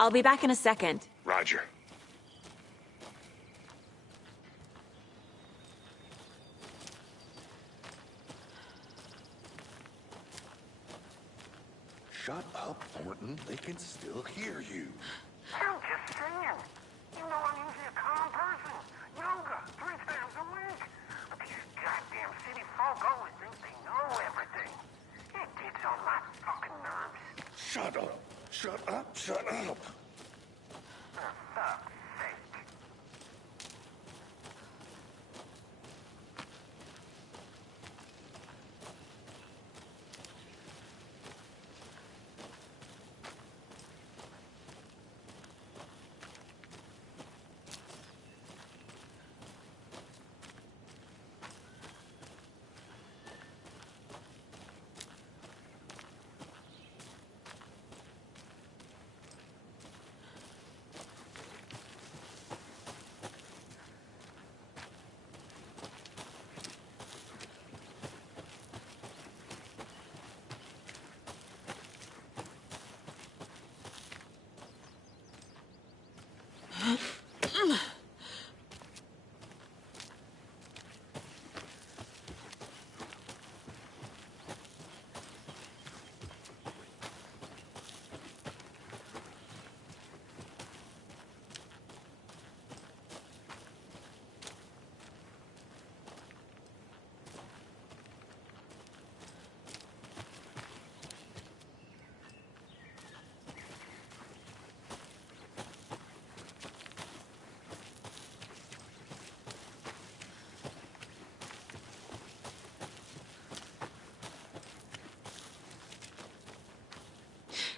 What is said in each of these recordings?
I'll be back in a second. Roger. Shut up, Thornton. They can still hear you. I'm just saying. You know I'm usually a calm person. Yoga, 3 times a week. But these goddamn city folk always think they know everything. It gets on my fucking nerves. Shut up. Shut up. Shut up. For fuck's sake.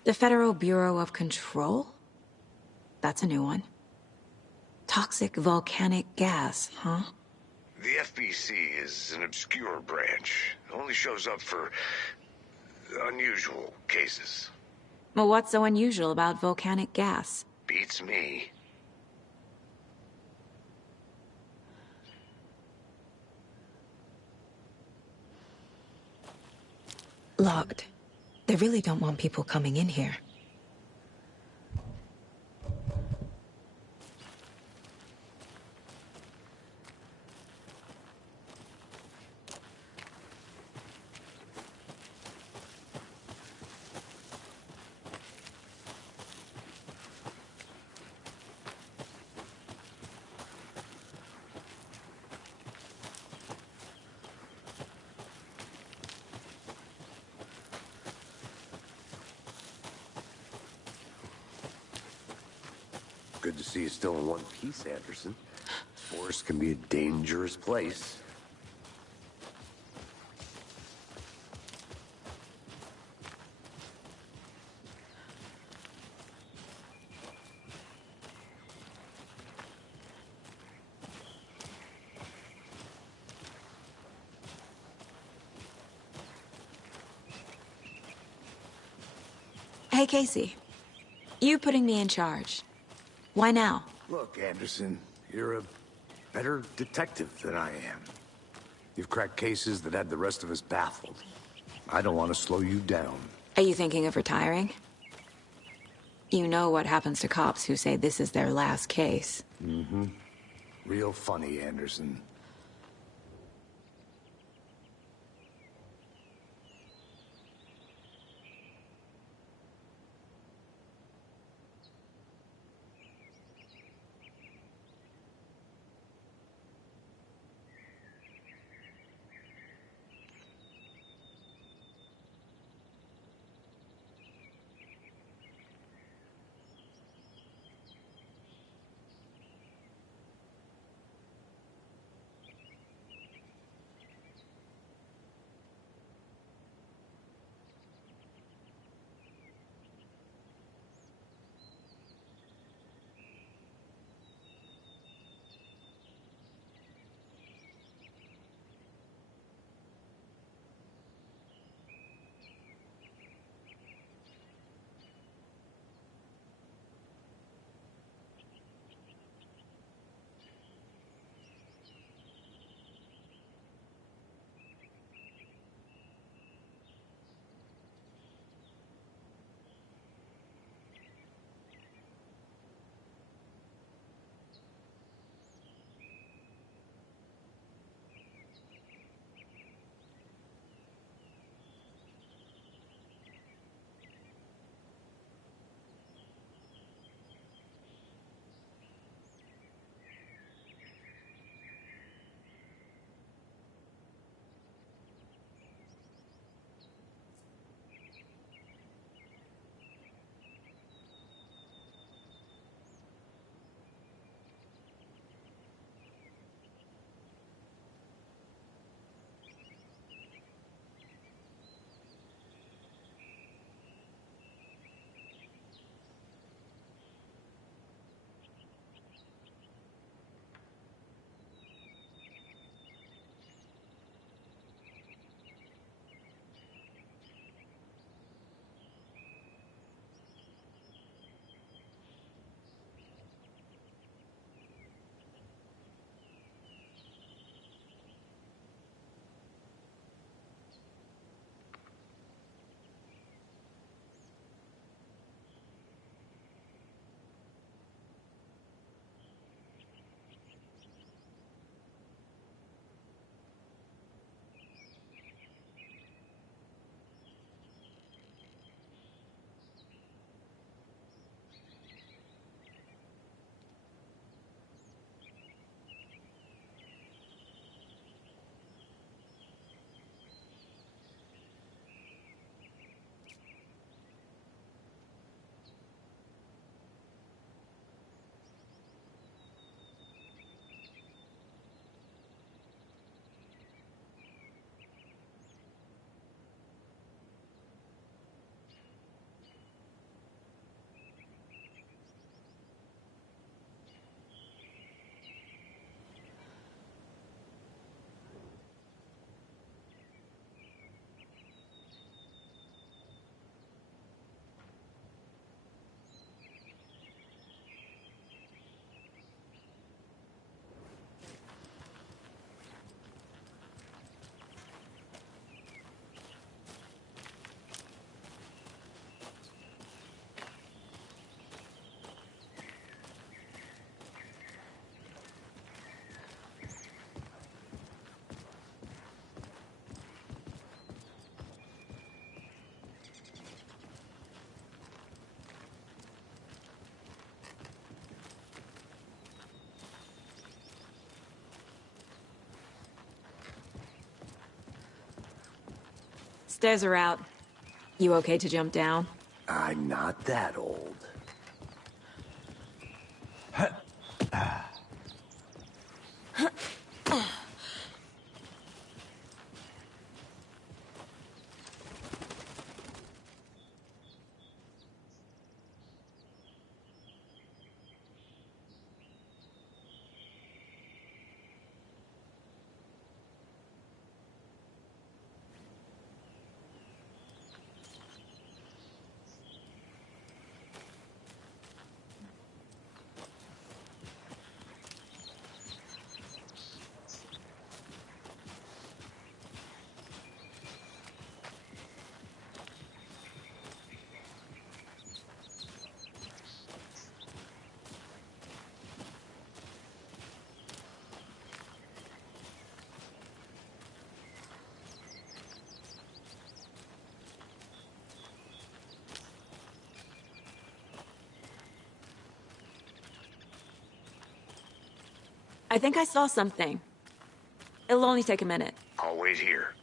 The Federal Bureau of Control? That's a new one. Toxic volcanic gas, huh? The FBC is an obscure branch. It only shows up for unusual cases. Well, what's so unusual about volcanic gas? Beats me. Locked. They really don't want people coming in here. Good to see you still in one piece, Anderson. Forest can be a dangerous place. Hey, Casey. You putting me in charge. Why now? Look, Anderson, you're a better detective than I am. You've cracked cases that had the rest of us baffled. I don't want to slow you down. Are you thinking of retiring? You know what happens to cops who say this is their last case. Mm-hmm. Real funny, Anderson. Stairs are out. You okay to jump down? I'm not that old. I think I saw something. It'll only take a minute. I'll wait here.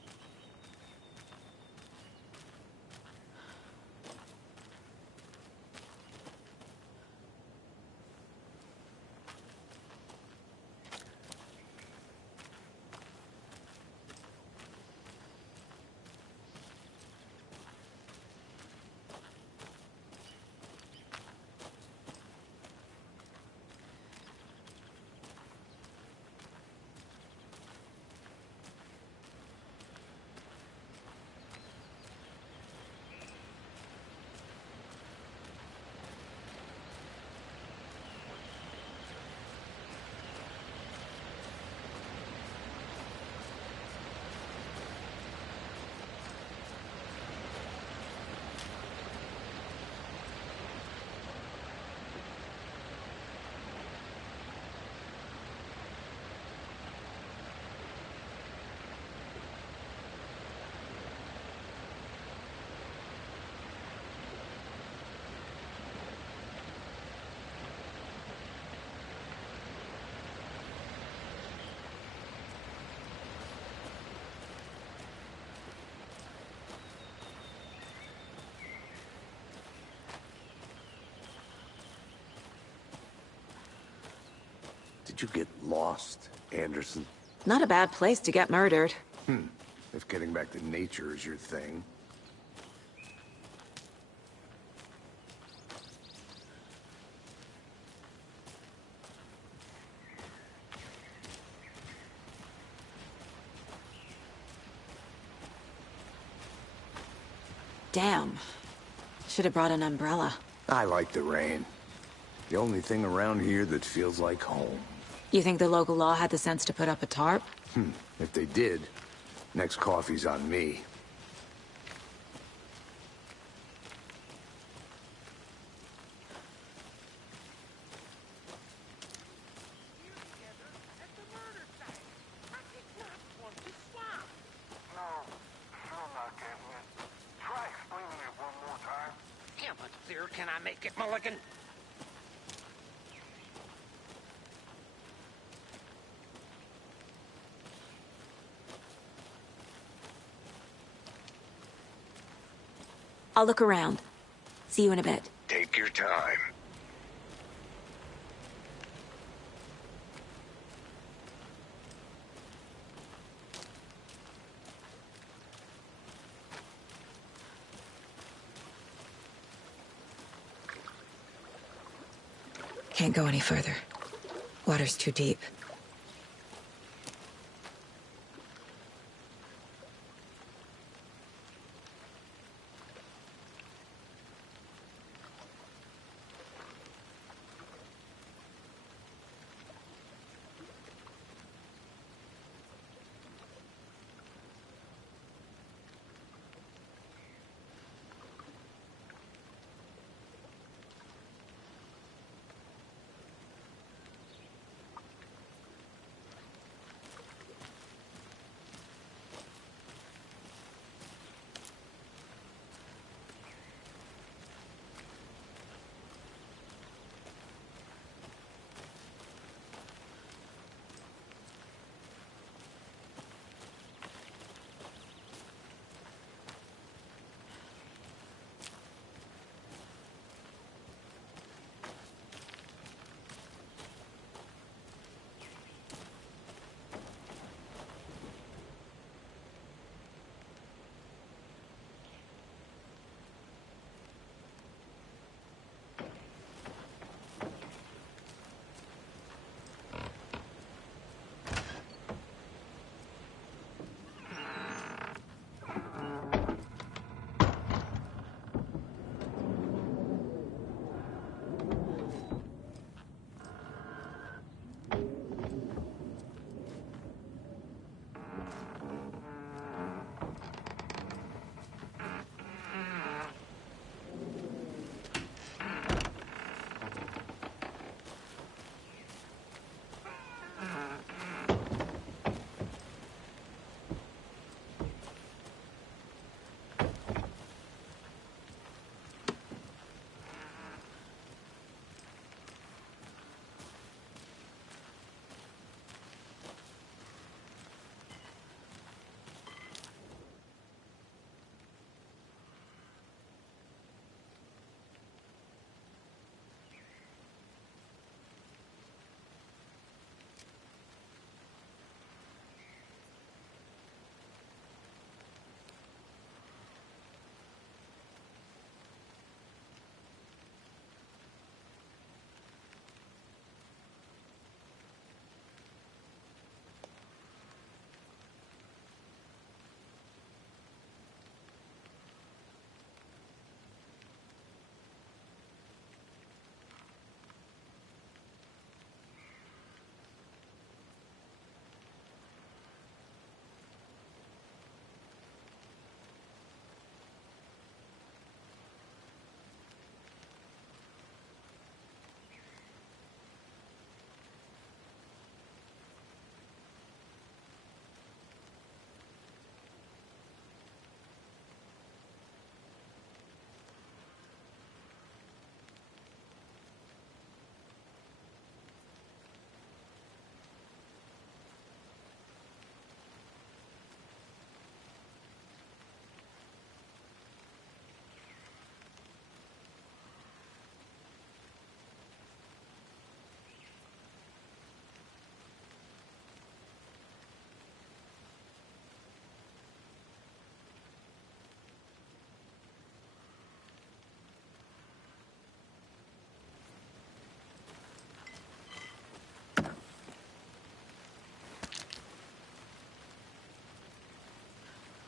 Did you get lost, Anderson? Not a bad place to get murdered. If getting back to nature is your thing. Damn. Should have brought an umbrella. I like the rain. The only thing around here that feels like home. You think the local law had the sense to put up a tarp? If they did, next coffee's on me. No, still not getting it. Try explaining it one more time. How much clearer can I make it, Mulligan? I'll look around. See you in a bit. Take your time. Can't go any further. Water's too deep.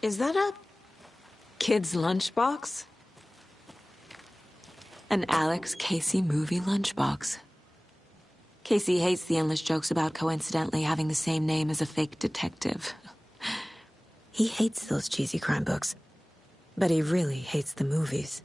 Is that a kid's lunchbox? An Alex Casey movie lunchbox. Casey hates the endless jokes about coincidentally having the same name as a fake detective. He hates those cheesy crime books, but he really hates the movies.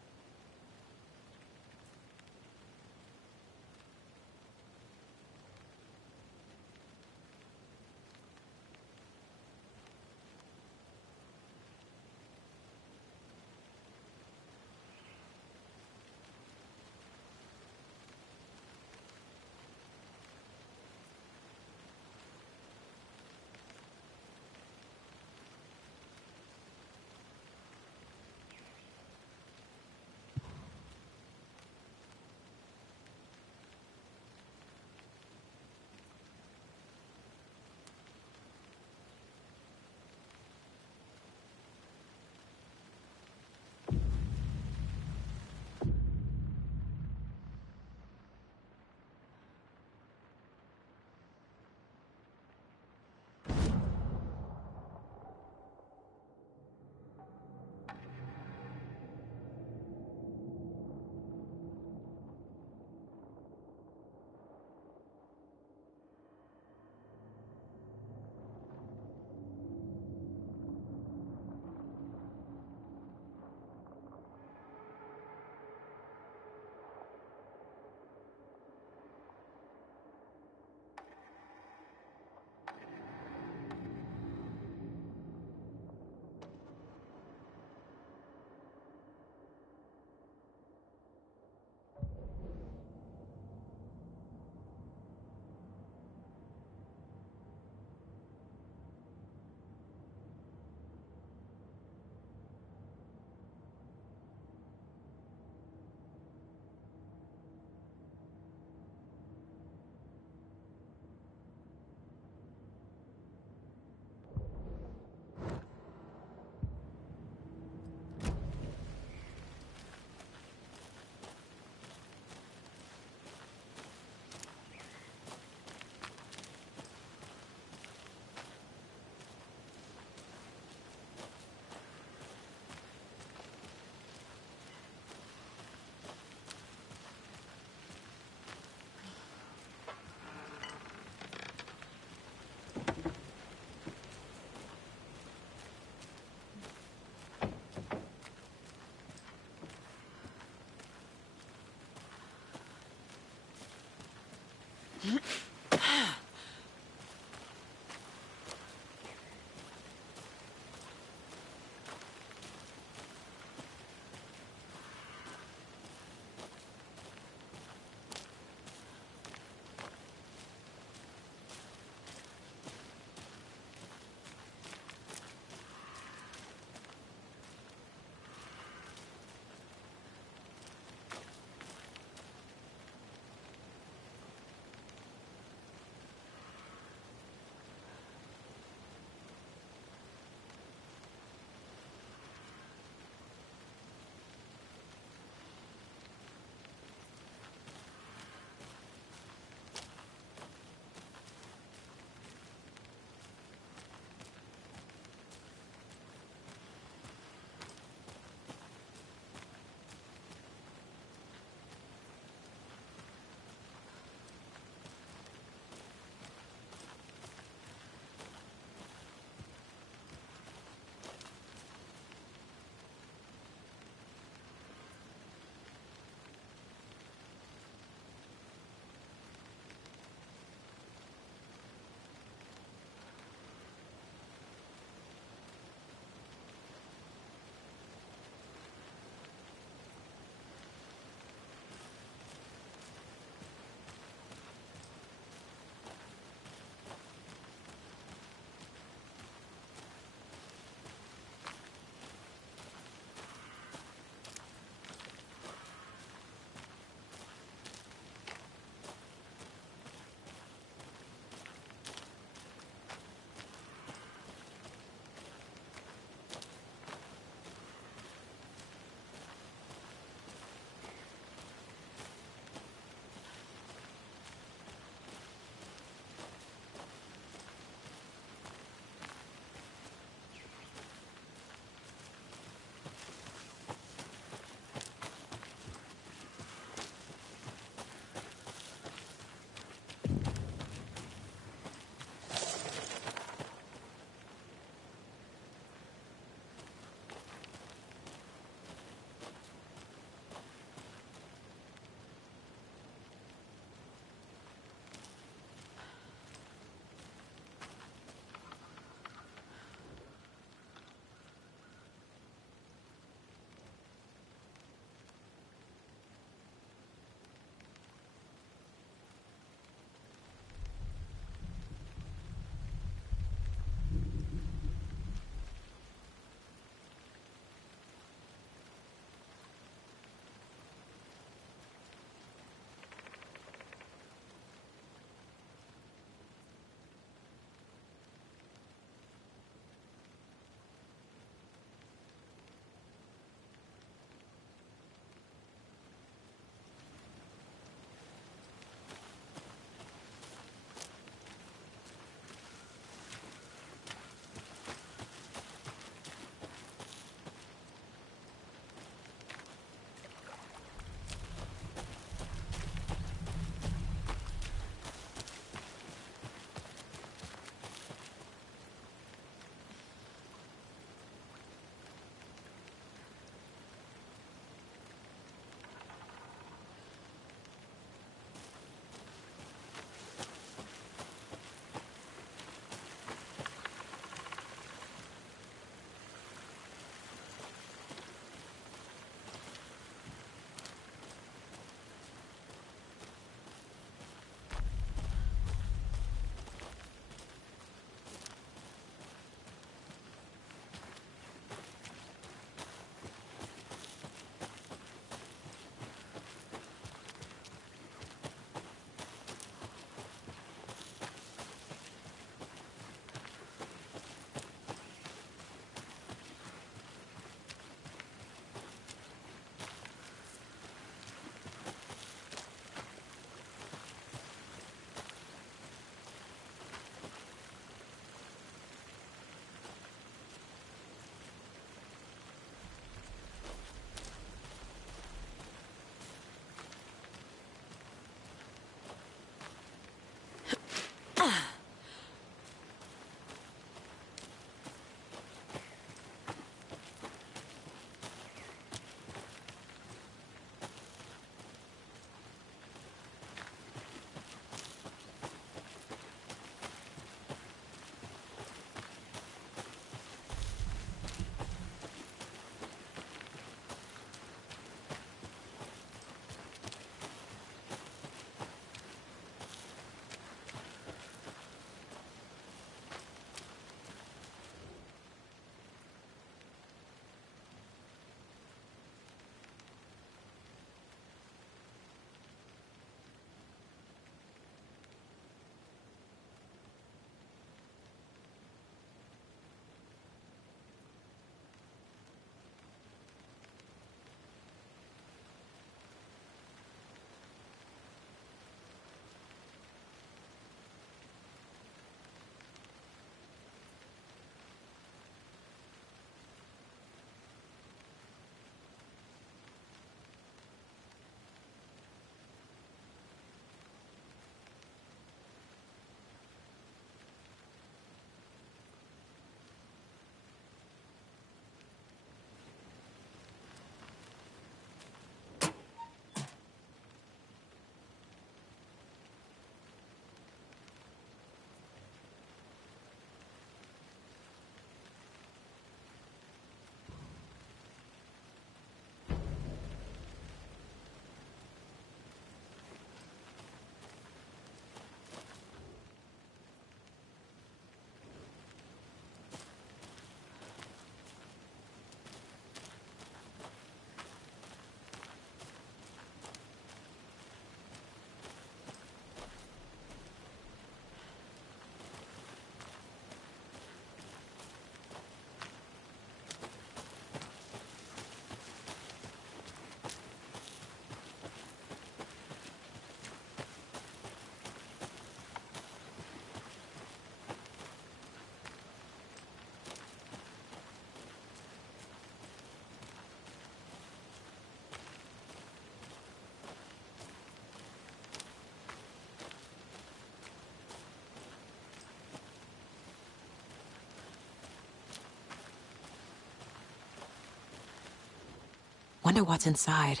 wonder what's inside.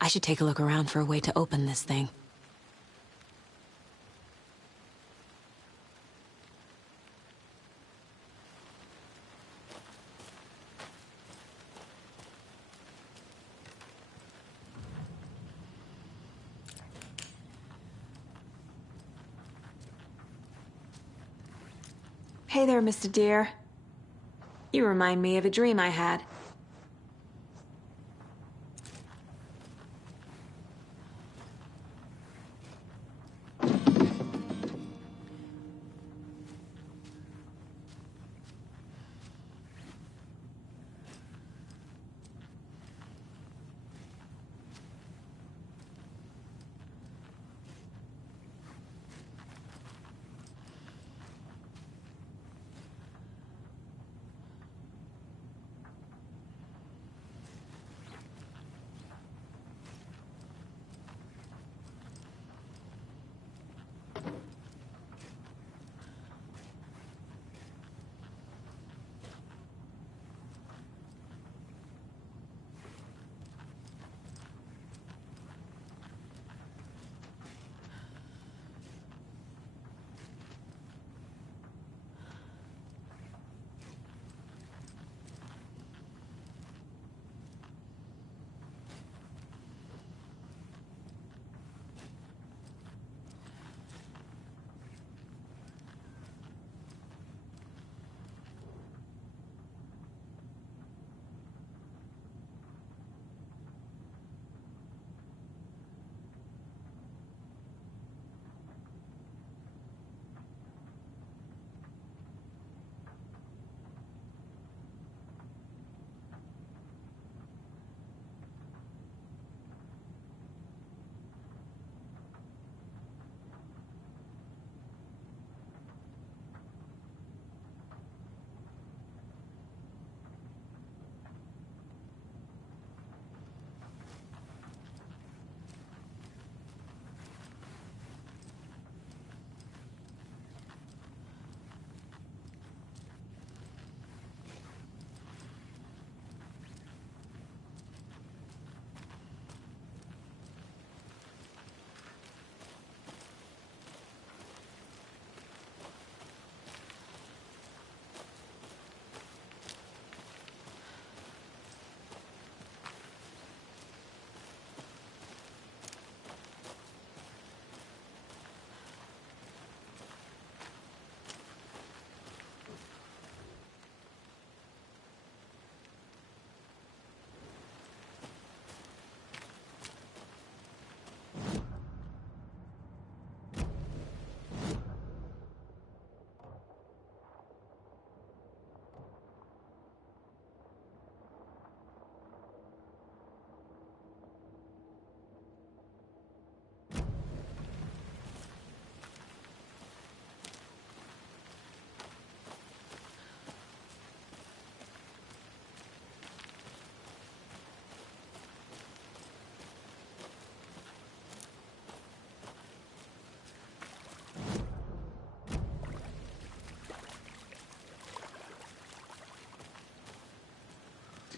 I should take a look around for a way to open this thing. Hey there, Mr. Deer. You remind me of a dream I had.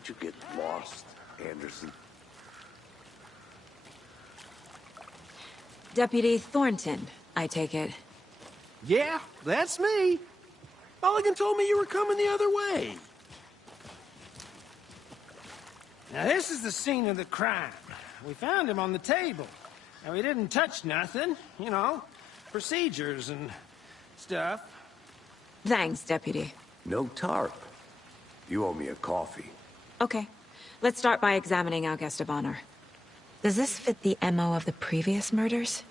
Did you get lost, Anderson? Deputy Thornton, I take it. Yeah, that's me. Mulligan told me you were coming the other way. Now, this is the scene of the crime. We found him on the table. And we didn't touch nothing, you know, procedures and stuff. Thanks, Deputy. No tarp. You owe me a coffee. Okay, let's start by examining our guest of honor. Does this fit the MO of the previous murders?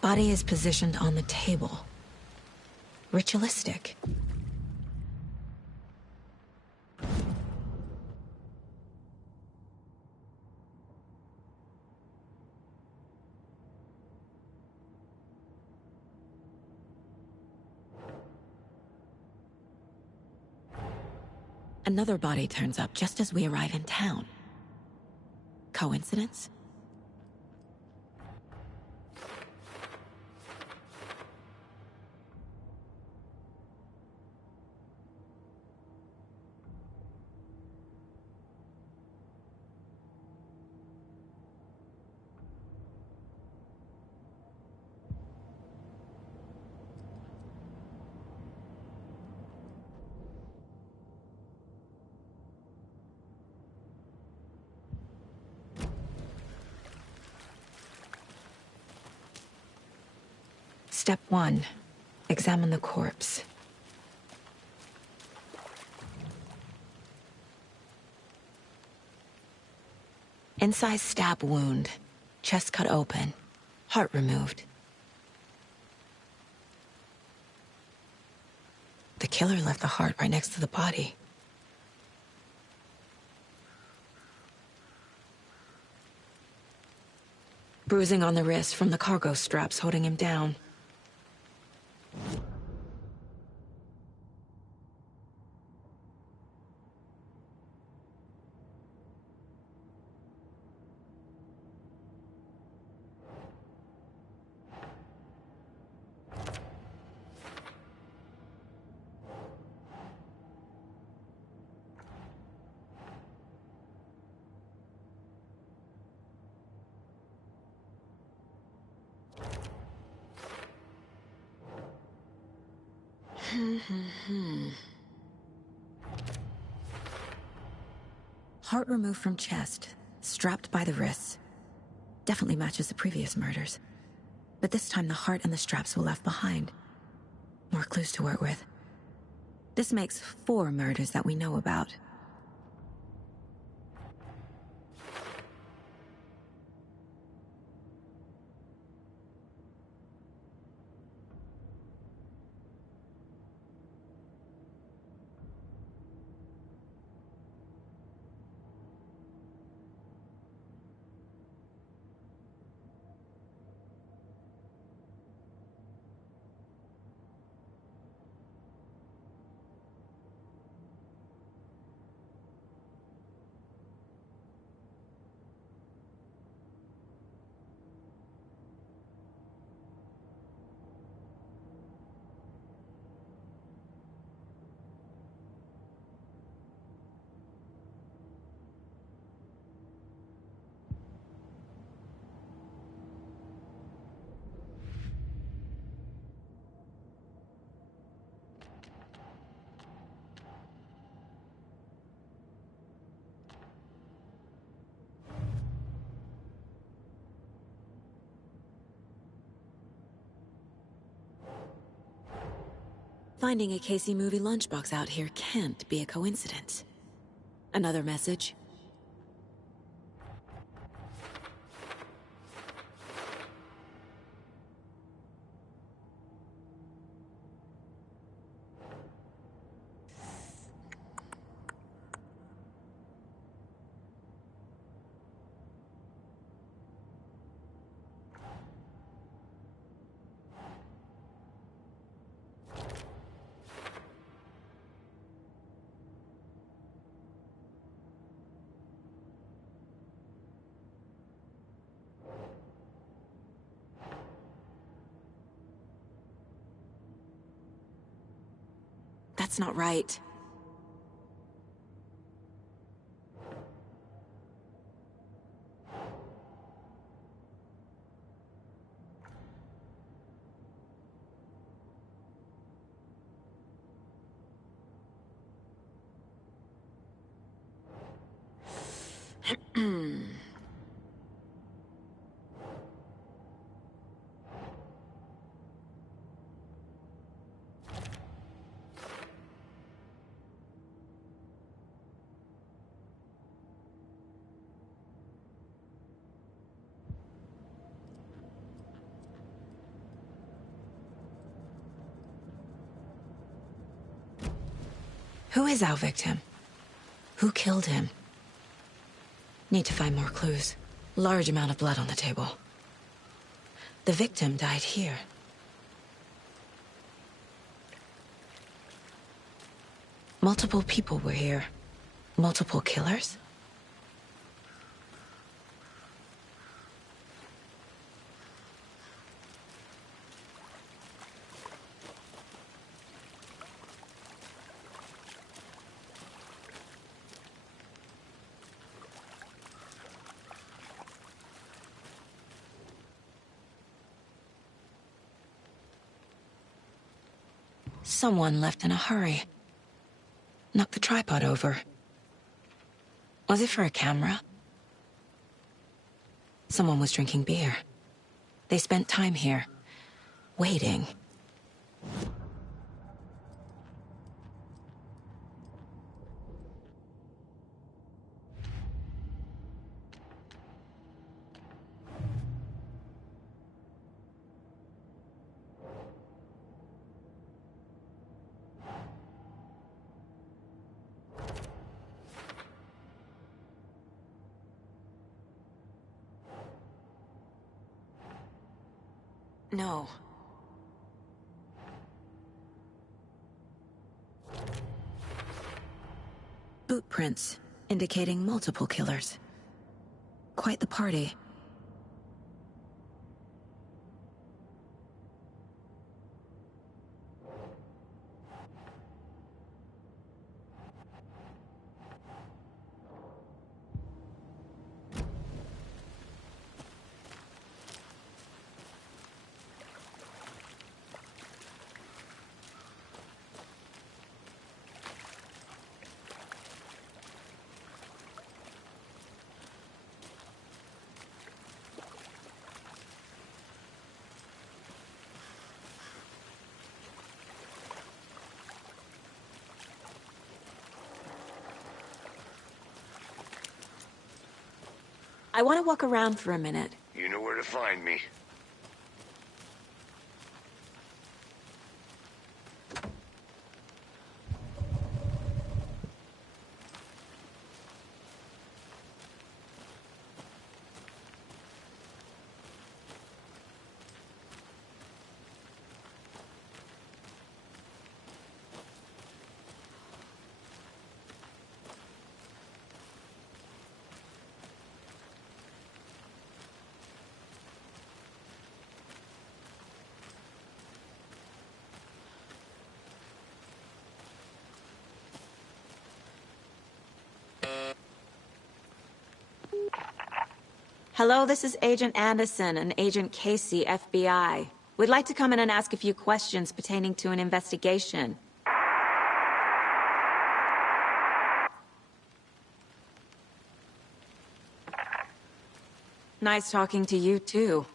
Body is positioned on the table. Ritualistic. Another body turns up just as we arrive in town. Coincidence? Step 1. Examine the corpse. Incised stab wound. Chest cut open. Heart removed. The killer left the heart right next to the body. Bruising on the wrist from the cargo straps holding him down. Heart removed from chest, strapped by the wrists. Definitely matches the previous murders. But this time the heart and the straps were left behind. More clues to work with. This makes 4 murders that we know about. Finding a Casey movie lunchbox out here can't be a coincidence. Another message? That's not right. Who is our victim? Who killed him? Need to find more clues. Large amount of blood on the table. The victim died here. Multiple people were here. Multiple killers? Someone left in a hurry. Knocked the tripod over. Was it for a camera? Someone was drinking beer. They spent time here. waiting. No. Boot prints, indicating multiple killers. Quite the party. I want to walk around for a minute. You know where to find me. Hello, this is Agent Anderson and Agent Casey, FBI. We'd like to come in and ask a few questions pertaining to an investigation. Nice talking to you, too.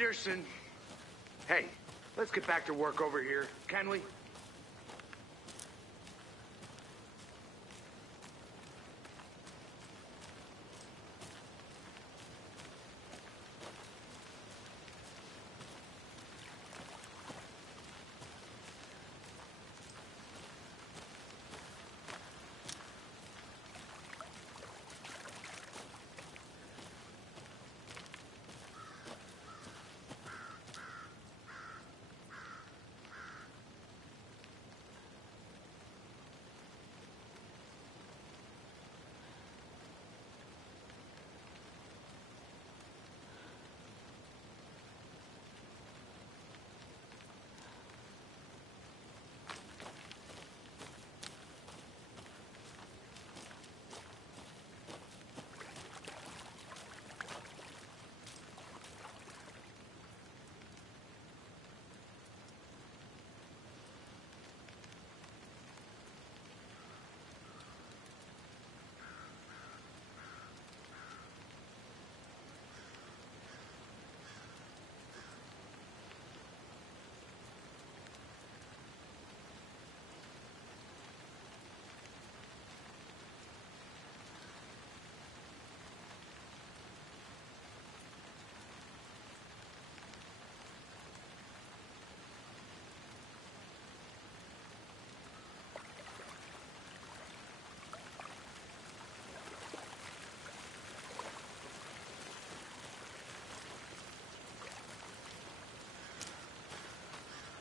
Anderson. Hey, let's get back to work over here, can we?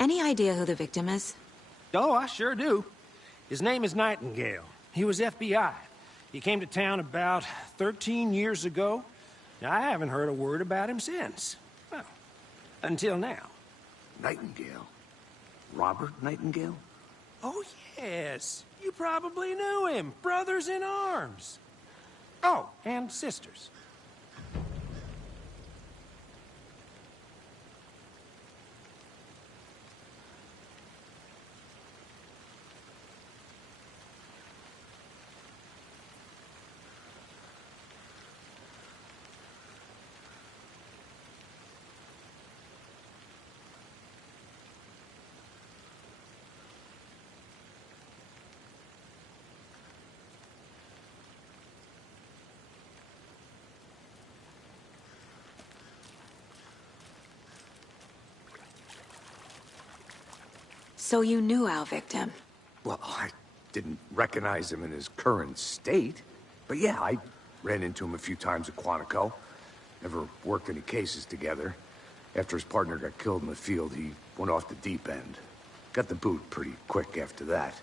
Any idea who the victim is? Oh, I sure do. His name is Nightingale. He was FBI. He came to town about 13 years ago. Now, I haven't heard a word about him since. Well, until now. Nightingale? Robert Nightingale? Oh, yes. You probably knew him. Brothers in arms. Oh, and sisters. So you knew our victim? Well, I didn't recognize him in his current state. But yeah, I ran into him a few times at Quantico. Never worked any cases together. After his partner got killed in the field, he went off the deep end. Got the boot pretty quick after that.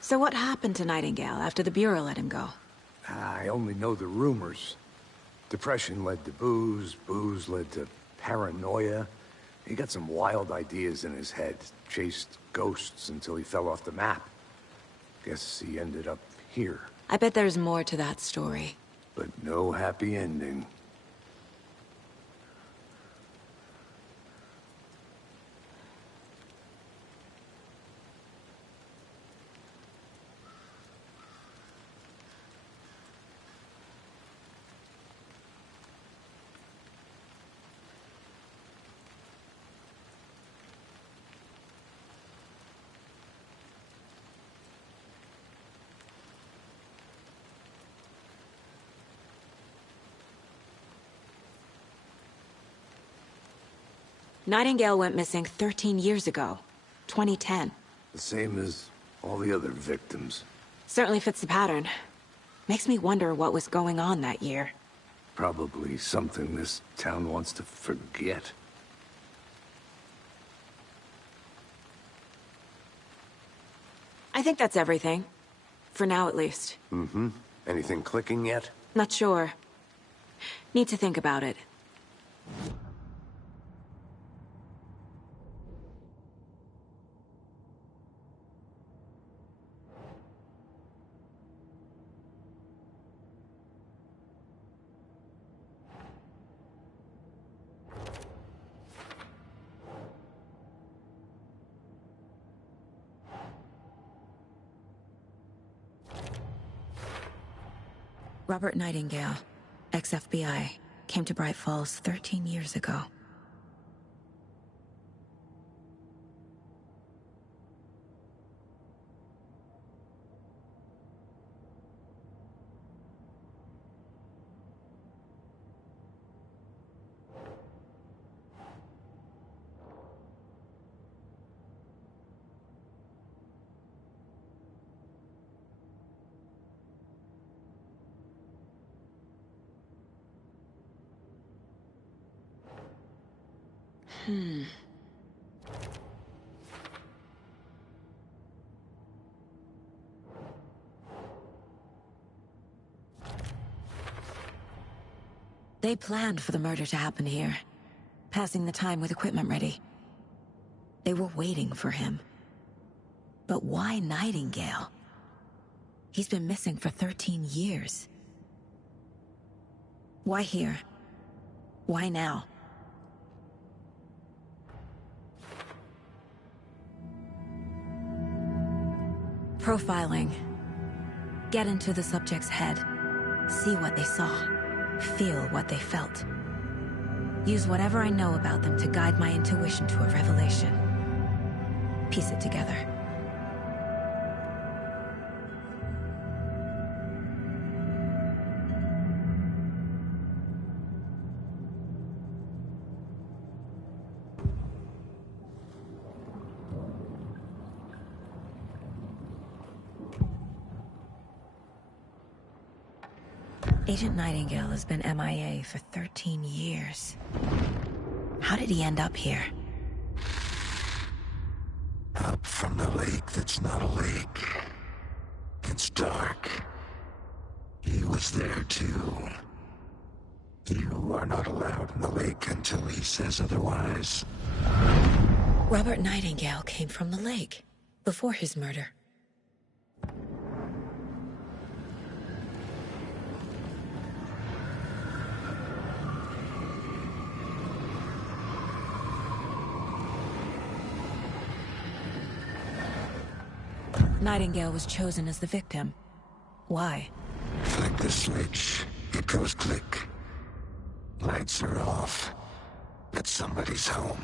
So what happened to Nightingale after the Bureau let him go? I only know the rumors. Depression led to booze, booze led to paranoia. He got some wild ideas in his head, chased ghosts until he fell off the map. Guess he ended up here. I bet there's more to that story. But no happy ending. Nightingale went missing 13 years ago. 2010. The same as all the other victims. Certainly fits the pattern. Makes me wonder what was going on that year. Probably something this town wants to forget. I think that's everything. For now, at least. Mm-hmm. Anything clicking yet? Not sure. Need to think about it. Robert Nightingale, ex-FBI, came to Bright Falls 13 years ago. They planned for the murder to happen here, passing the time with equipment ready. They were waiting for him. But why Nightingale? He's been missing for 13 years. Why here? Why now? Profiling. Get into the subject's head. See what they saw. Feel what they felt. Use whatever I know about them to guide my intuition to a revelation. Piece it together. Agent Nightingale has been MIA for 13 years. How did he end up here? Up from the lake that's not a lake. It's dark. He was there too. You are not allowed in the lake until he says otherwise. Robert Nightingale came from the lake, before his murder. Nightingale was chosen as the victim. Why? Flick the switch, it goes click. Lights are off. But somebody's home.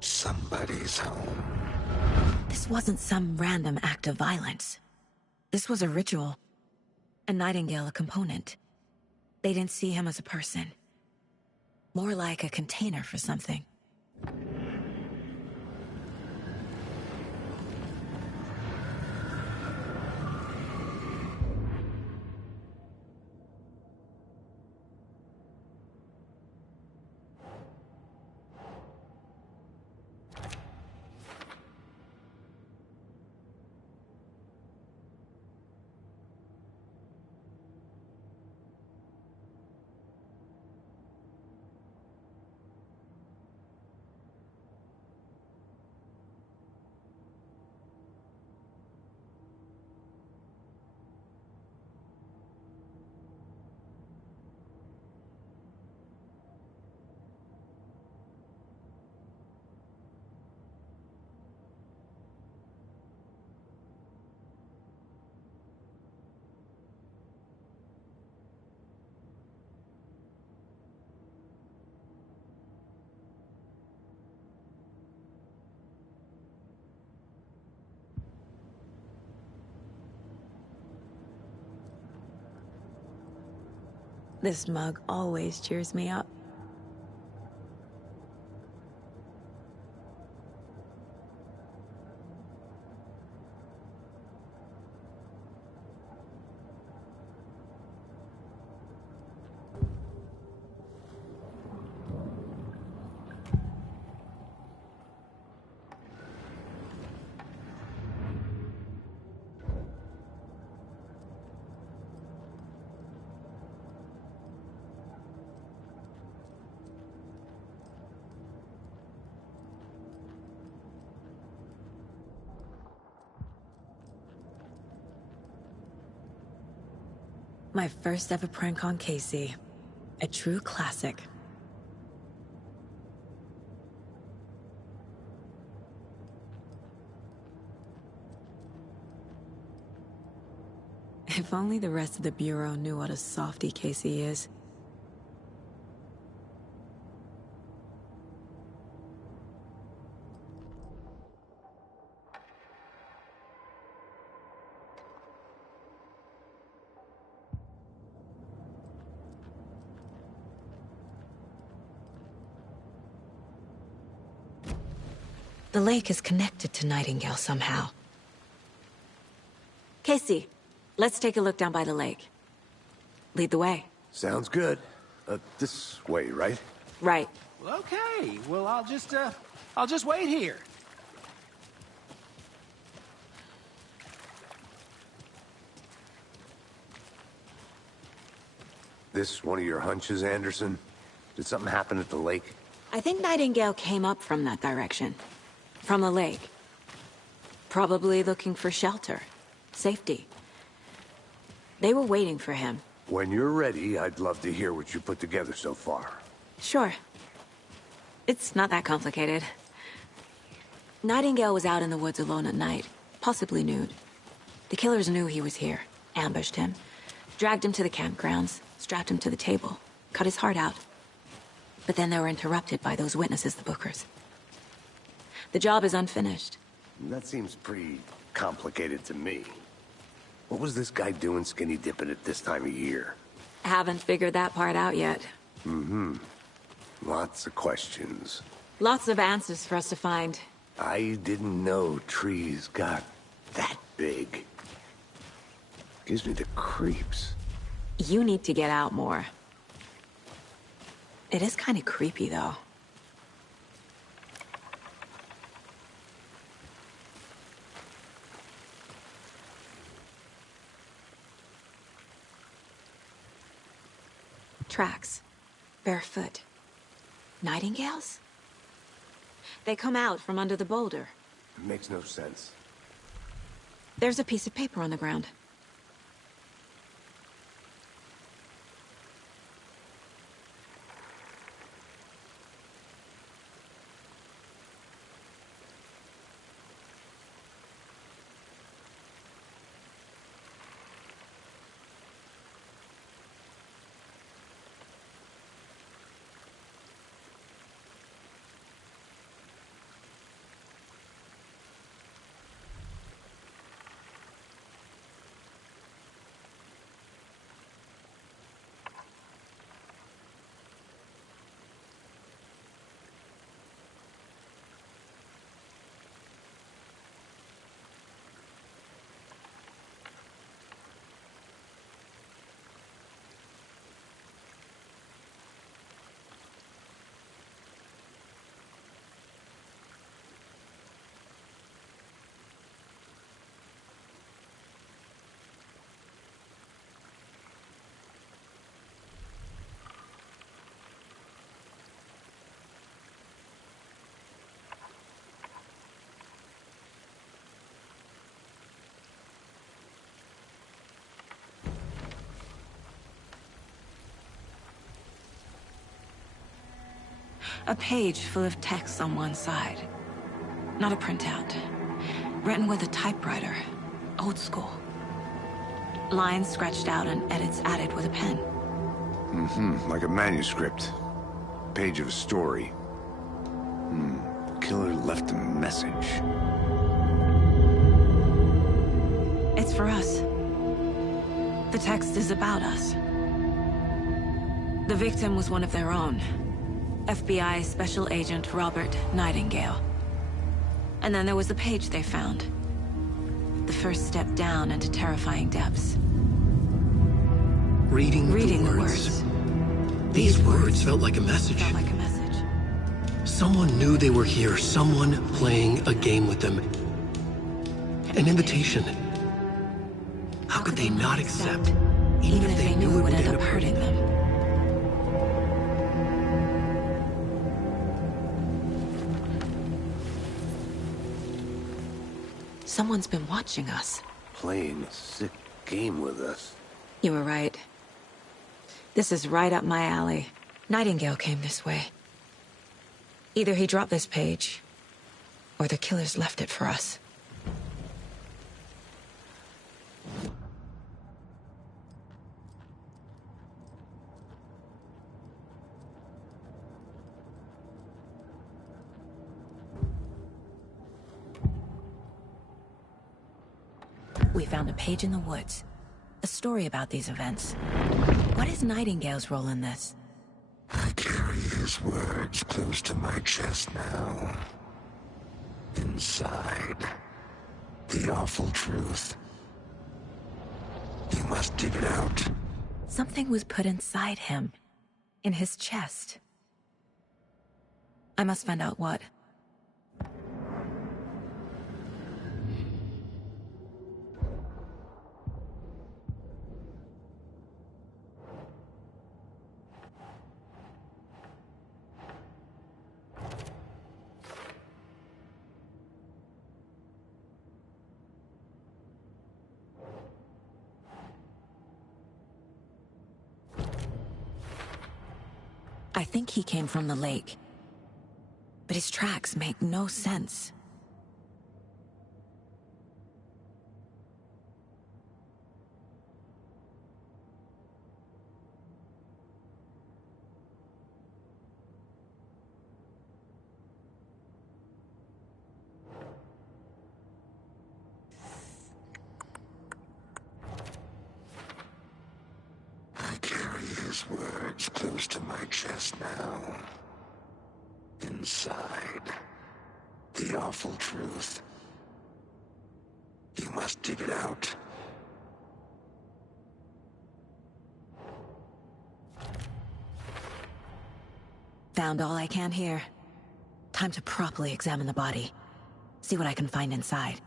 Somebody's home. This wasn't some random act of violence. This was a ritual. And Nightingale a component. They didn't see him as a person. More like a container for something. This mug always cheers me up. My first ever prank on Casey. A true classic. If only the rest of the Bureau knew what a softy Casey is. The lake is connected to Nightingale somehow. Casey, let's take a look down by the lake. Lead the way. Sounds good. This way, right? Right. Okay, well, I'll just wait here. This one of your hunches, Anderson? Did something happen at the lake? I think Nightingale came up from that direction. From the lake. Probably looking for shelter. Safety. They were waiting for him. When you're ready, I'd love to hear what you put together so far. Sure. It's not that complicated. Nightingale was out in the woods alone at night, possibly nude. The killers knew he was here, ambushed him, dragged him to the campgrounds, strapped him to the table, cut his heart out. But then they were interrupted by those witnesses, the Bookers. The job is unfinished. That seems pretty complicated to me. What was this guy doing skinny dipping at this time of year? Haven't figured that part out yet. Mm-hmm. Lots of questions. Lots of answers for us to find. I didn't know trees got that big. Gives me the creeps. You need to get out more. It is kind of creepy, though. Tracks. Barefoot. Nightingales? They come out from under the boulder. It makes no sense. There's a piece of paper on the ground. A page full of text on one side. Not a printout. Written with a typewriter. Old school. Lines scratched out and edits added with a pen. Like a manuscript. Page of a story. Killer left a message. It's for us. The text is about us. The victim was one of their own. FBI Special Agent Robert Nightingale. And then there was the page they found. The first step down into terrifying depths. Reading the words. These words felt like a message. Someone knew they were here. Someone playing a game with them. An invitation. How could they not accept, even if they knew it would end up hurting them? Someone's been watching us. Playing a sick game with us. You were right. This is right up my alley. Nightingale came this way. Either he dropped this page, or the killers left it for us. We found a page in the woods. A story about these events. What is Nightingale's role in this? I carry his words close to my chest now. Inside, the awful truth. You must dig it out. Something was put inside him. In his chest. I must find out what. I think he came from the lake. But his tracks make no sense. I carry his words close to my chest now. Inside, the awful truth. You must dig it out. Found all I can here. Time to properly examine the body. See what I can find inside.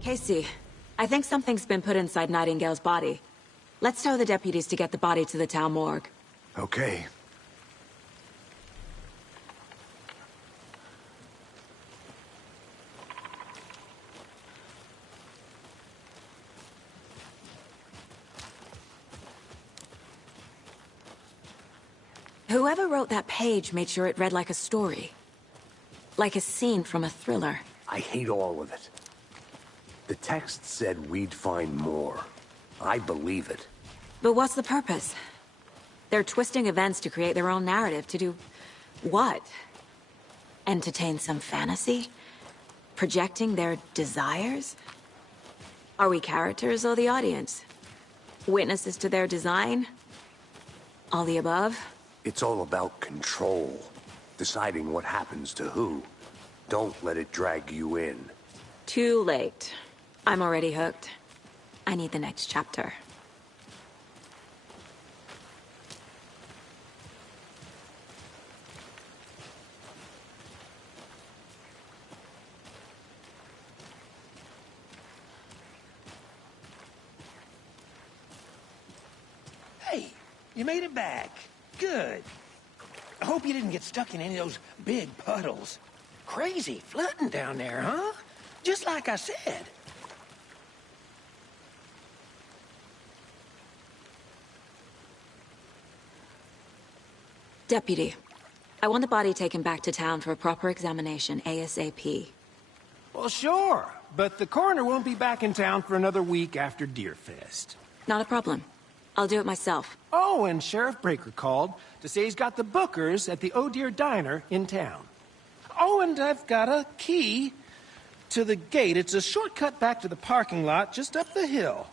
Casey, I think something's been put inside Nightingale's body. Let's tell the deputies to get the body to the town morgue. Okay. Whoever wrote that page made sure it read like a story. Like a scene from a thriller. I hate all of it. The text said we'd find more. I believe it. But what's the purpose? They're twisting events to create their own narrative. To do what? Entertain some fantasy? Projecting their desires? Are we characters or the audience? Witnesses to their design? All the above? It's all about control. Deciding what happens to who. Don't let it drag you in. Too late. I'm already hooked. I need the next chapter. Hey, you made it back. Good. I hope you didn't get stuck in any of those big puddles. Crazy flooding down there, huh? Just like I said. Deputy, I want the body taken back to town for a proper examination, ASAP. Well, sure. But the coroner won't be back in town for another week after Deerfest. Not a problem. I'll do it myself. Oh, and Sheriff Breaker called to say he's got the Bookers at the Oh Dear Diner in town. Oh, and I've got a key to the gate. It's a shortcut back to the parking lot just up the hill.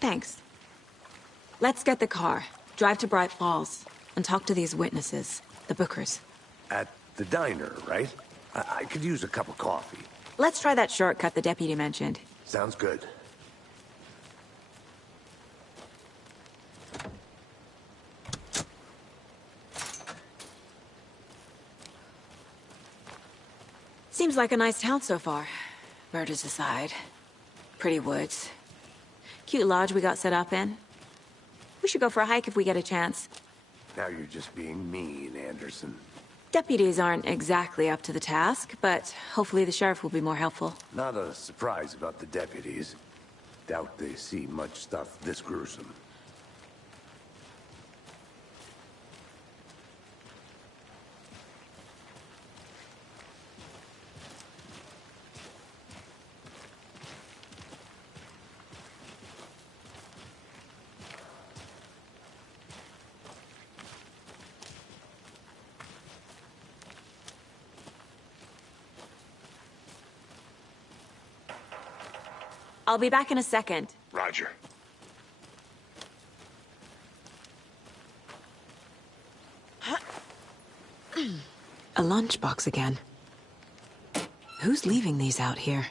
Thanks. Let's get the car, drive to Bright Falls, and talk to these witnesses, the Bookers. At the diner, right? I could use a cup of coffee. Let's try that shortcut the deputy mentioned. Sounds good. Seems like a nice town so far. Murders aside. Pretty woods. Cute lodge we got set up in. We should go for a hike if we get a chance. Now you're just being mean, Anderson. Deputies aren't exactly up to the task, but hopefully the sheriff will be more helpful. Not a surprise about the deputies. Doubt they see much stuff this gruesome. I'll be back in a second. Roger. A lunchbox again. Who's leaving these out here?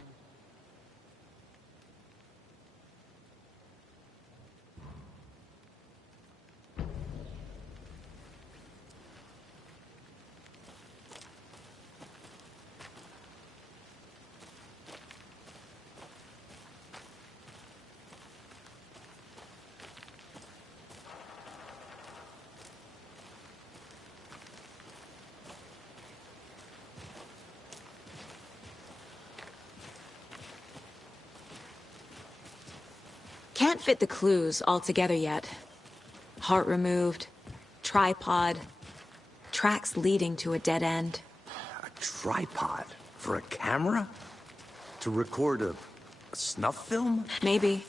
Can't fit the clues all together yet. Heart removed, tripod, tracks leading to a dead end. A tripod? For a camera? To record a snuff film? Maybe.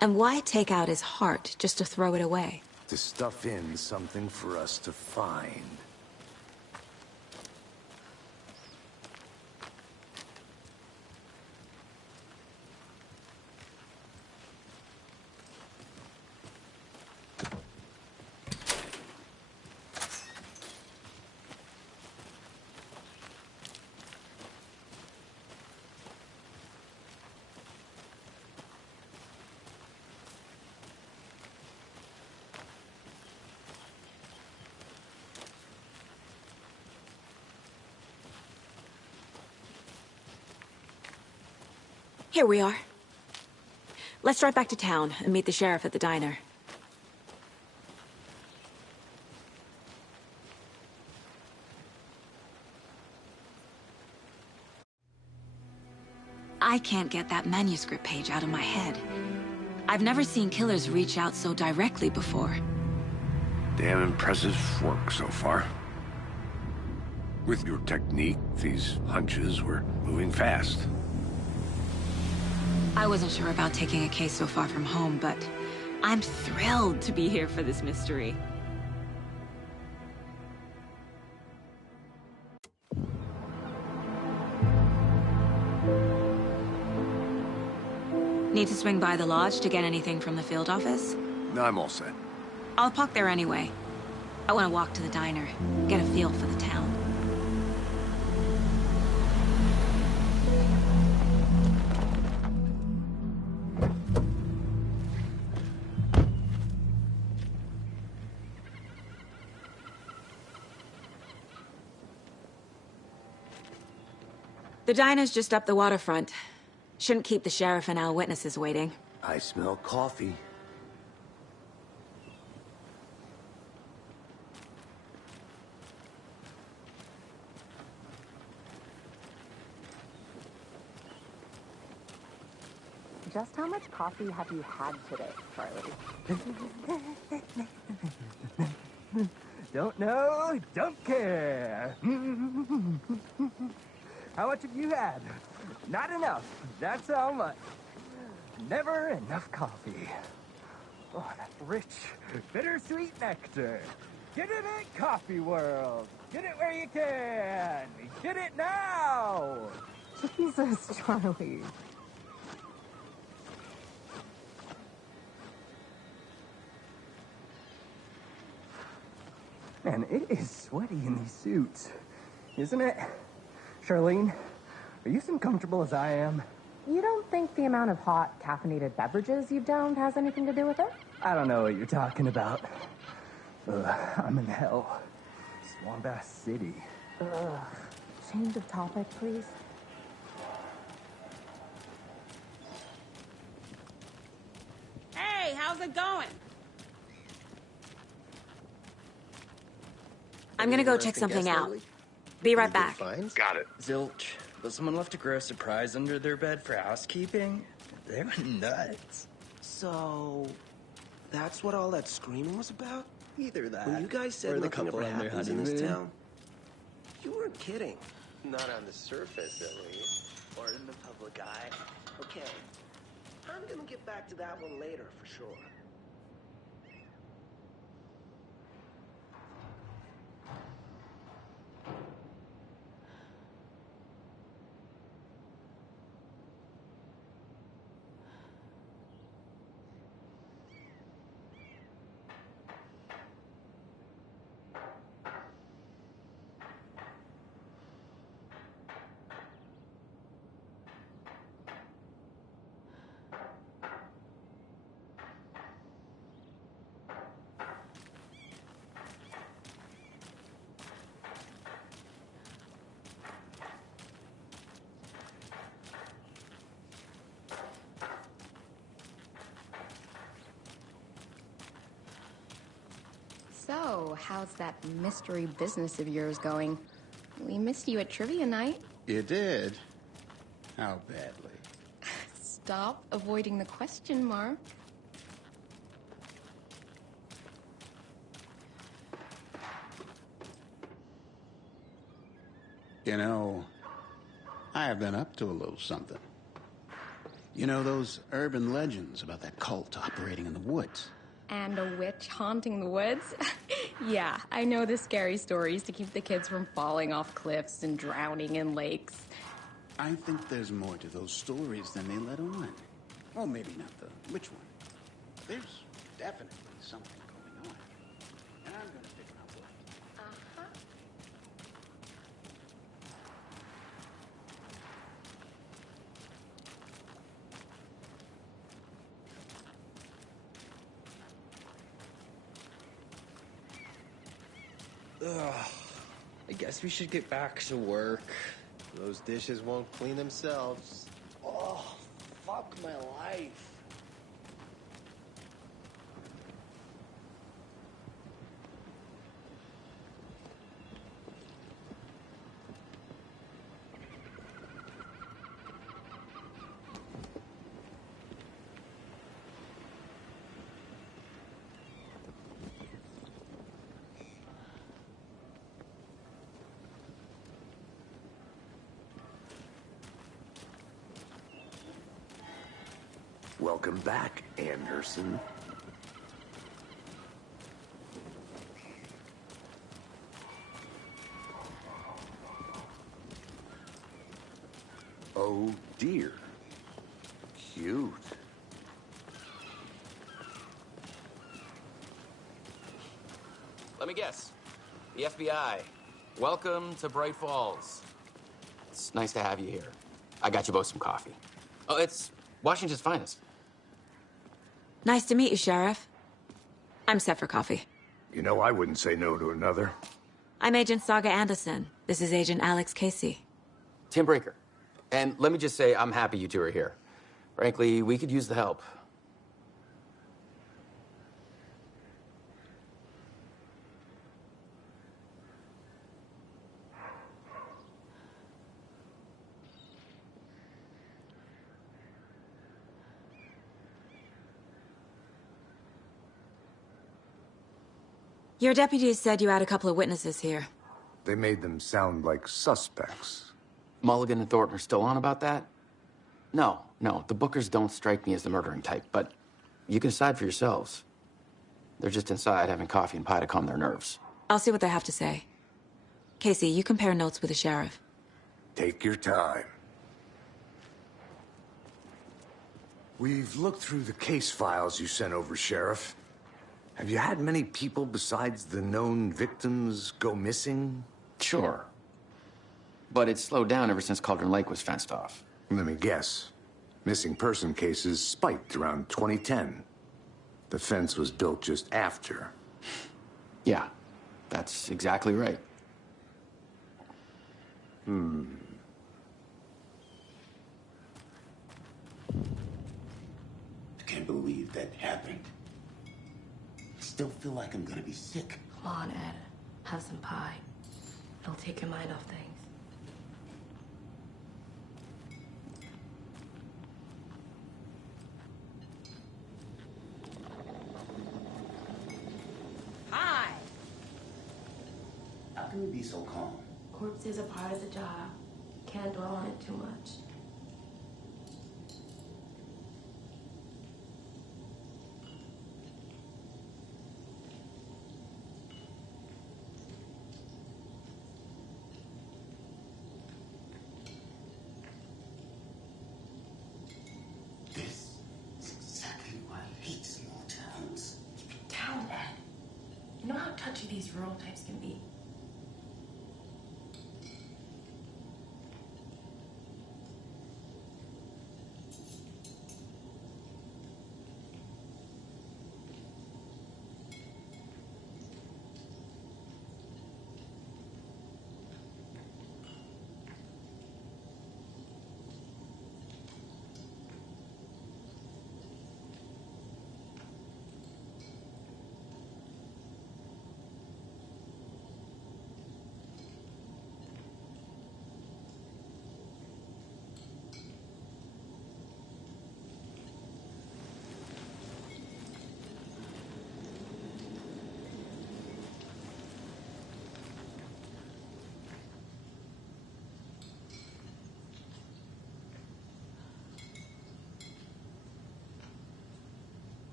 And why take out his heart just to throw it away? To stuff in something for us to find. Here we are. Let's drive back to town and meet the sheriff at the diner. I can't get that manuscript page out of my head. I've never seen killers reach out so directly before. Damn impressive work so far. With your technique, these hunches were moving fast. I wasn't sure about taking a case so far from home, but I'm thrilled to be here for this mystery. Need to swing by the lodge to get anything from the field office? No, I'm all set. I'll park there anyway. I want to walk to the diner, get a feel for the town. The diner's just up the waterfront. Shouldn't keep the sheriff and our witnesses waiting. I smell coffee. Just how much coffee have you had today, Charlie? Don't know, don't care. How much have you had? Not enough. That's how much. Never enough coffee. Oh, that rich, bittersweet nectar. Get it at Coffee World. Get it where you can. Get it now. Jesus, Charlie. Man, it is sweaty in these suits, isn't it? Charlene, are you as uncomfortable as I am? You don't think the amount of hot, caffeinated beverages you've downed has anything to do with it? I don't know what you're talking about. I'm in hell. Swamp Ass City. Change of topic, please. Hey, how's it going? I'm gonna go check something out. Be right back. Got it. Zilch, but someone left a gross surprise under their bed for housekeeping? They were nuts. So, that's what all that screaming was about? Either that, When you guys said or the nothing couple ever on their happens in this honeymoon. town, you weren't kidding. Not on the surface, at least. Or in the public eye. Okay, I'm gonna get back to that one later for sure. So, how's that mystery business of yours going? We missed you at trivia night. You did? How badly? Stop avoiding the question mark. You know, I have been up to a little something. You know those urban legends about that cult operating in the woods? And a witch haunting the woods? Yeah, I know the scary stories to keep the kids from falling off cliffs and drowning in lakes. I think there's more to those stories than they let on. Oh, maybe not the witch one. There's definitely something going on. And I'm gonna pick up what. Uh-huh. Ugh. I guess we should get back to work. Those dishes won't clean themselves. Oh, fuck my life. Welcome back, Anderson. Oh dear. Cute. Let me guess. The FBI. Welcome to Bright Falls. It's nice to have you here. I got you both some coffee. Oh, it's Washington's finest. Nice to meet you, Sheriff. I'm set for coffee. You know, I wouldn't say no to another. I'm Agent Saga Anderson. This is Agent Alex Casey. Tim Breaker. And let me just say, I'm happy you two are here. Frankly, we could use the help. Your deputies said you had a couple of witnesses here. They made them sound like suspects. Mulligan and Thornton are still on about that? No, the Bookers don't strike me as the murdering type, but you can decide for yourselves. They're just inside having coffee and pie to calm their nerves. I'll see what they have to say. Casey, you compare notes with the sheriff. Take your time. We've looked through the case files you sent over, Sheriff. Have you had many people besides the known victims go missing? Sure. But it's slowed down ever since Cauldron Lake was fenced off. Let me guess. Missing person cases spiked around 2010. The fence was built just after. Yeah, that's exactly right. I can't believe that happened. Still feel like I'm gonna be sick. Come on, Ed. Have some pie. It'll take your mind off things. Hi! How can you be so calm? Corpses are part of the job. Can't dwell on it too much. This is exactly why I hate small towns. Keep it down, Ed. You know how touchy these rural types can be.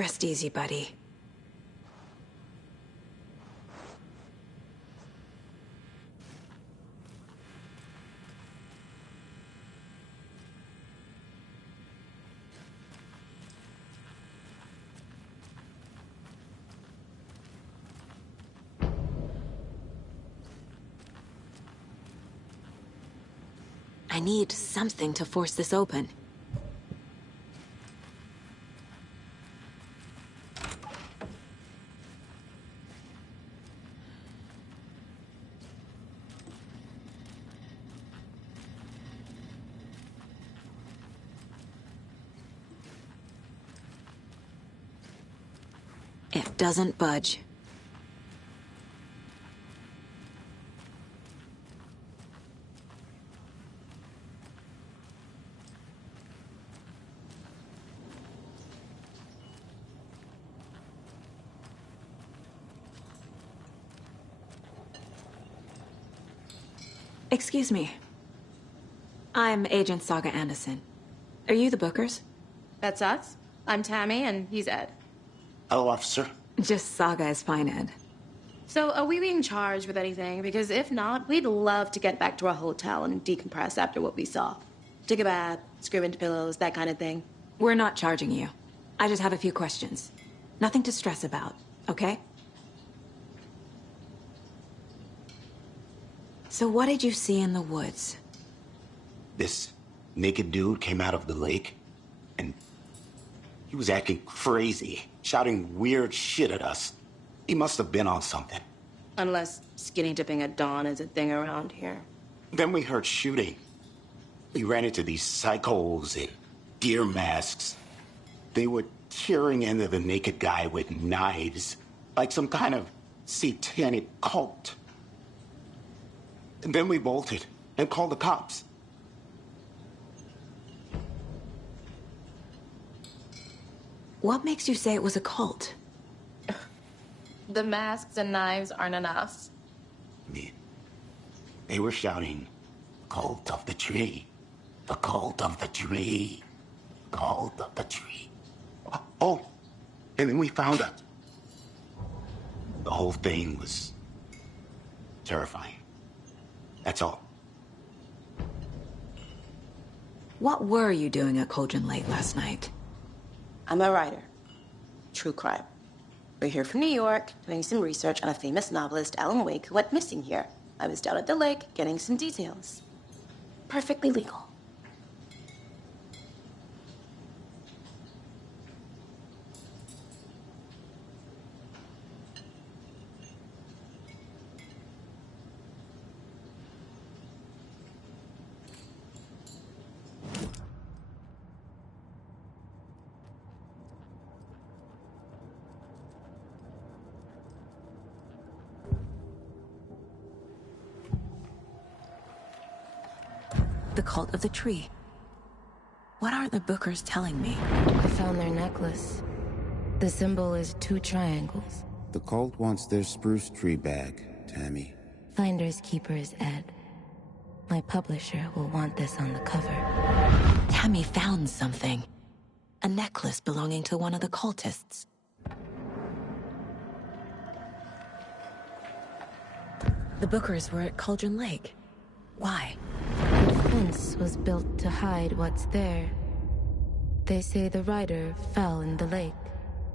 Rest easy, buddy. I need something to force this open. It doesn't budge. Excuse me. I'm Agent Saga Anderson. Are you the Bookers? That's us. I'm Tammy, and he's Ed. Hello, officer. Just Saga is fine, Ed. So, are we being charged with anything? Because if not, we'd love to get back to our hotel and decompress after what we saw. Take a bath, scream into pillows, that kind of thing. We're not charging you. I just have a few questions. Nothing to stress about, okay? So what did you see in the woods? This naked dude came out of the lake, and he was acting crazy, shouting weird shit at us. He must have been on something. Unless skinny dipping at dawn is a thing around here. Then we heard shooting. We ran into these psychos in deer masks. They were tearing into the naked guy with knives, like some kind of satanic cult. And then we bolted and called the cops. What makes you say it was a cult? The masks and knives aren't enough. They were shouting, "Cult of the tree, the cult of the tree, cult of the tree." Oh, and then we found out. The whole thing was terrifying. That's all. What were you doing at Cauldron Lake last night? I'm a writer. True crime. We're here from New York, doing some research on a famous novelist, Alan Wake, who went missing here. I was down at the lake, getting some details. Perfectly legal. The cult of the tree. What are the Bookers telling me? I found their necklace. The symbol is 2 triangles. The cult wants their spruce tree back, Tammy. Finders keepers, Ed. My publisher will want this on the cover. Tammy found something. A necklace belonging to one of the cultists. The Bookers were at Cauldron Lake. Why? The fence was built to hide what's there. They say the rider fell in the lake.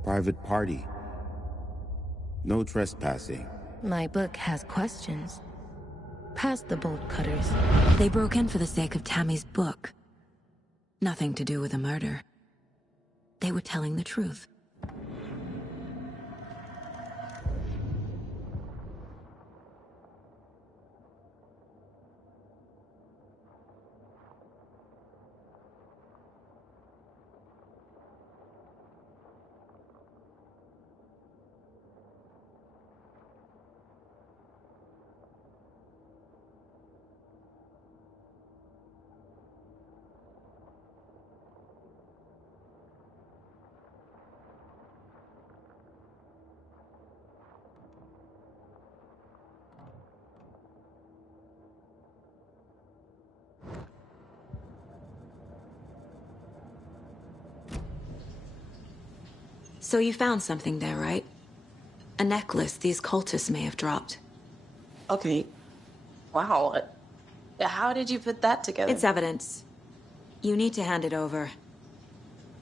Private party. No trespassing. My book has questions. Past the bolt cutters. They broke in for the sake of Tammy's book. Nothing to do with a murder. They were telling the truth. So you found something there, right? A necklace these cultists may have dropped. Okay. Wow. How did you put that together? It's evidence. You need to hand it over.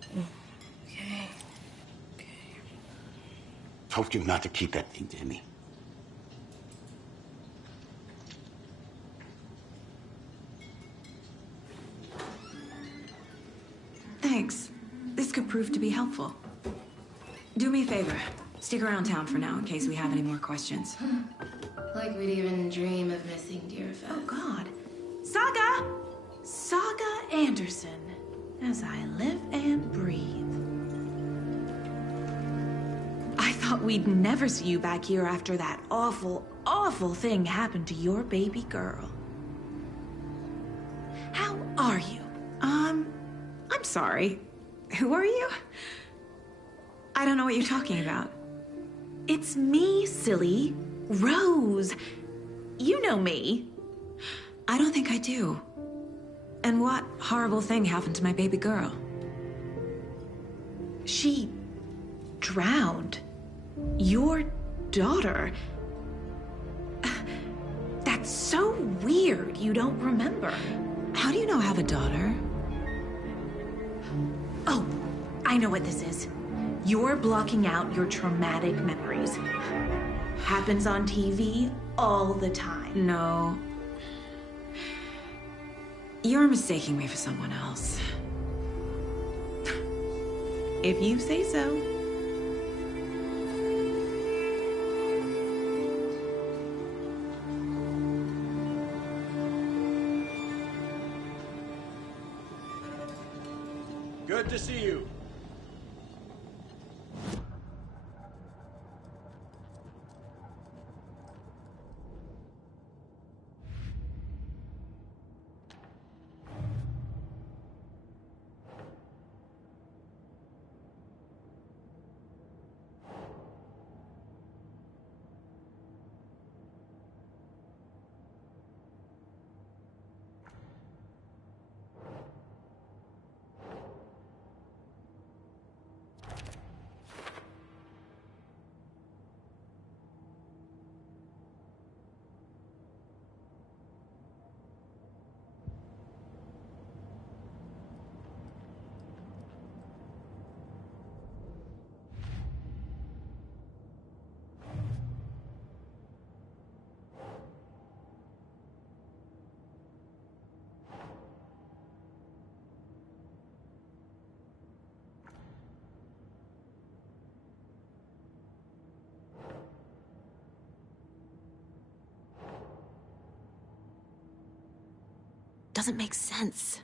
Okay. Told you not to keep that thing to me. Thanks. This could prove to be helpful. Do me a favor. Stick around town for now in case we have any more questions. Like we'd even dream of missing dear Fez. Oh, God. Saga! Saga Anderson. As I live and breathe. I thought we'd never see you back here after that awful, awful thing happened to your baby girl. How are you? I'm sorry. Who are you? I don't know what you're talking about. It's me, silly. Rose. You know me. I don't think I do. And what horrible thing happened to my baby girl? She drowned. Your daughter. That's so weird you don't remember. How do you know I have a daughter? Oh, I know what this is. You're blocking out your traumatic memories. Happens on TV all the time. No. You're mistaking me for someone else. If you say so. Good to see you. Doesn't make sense.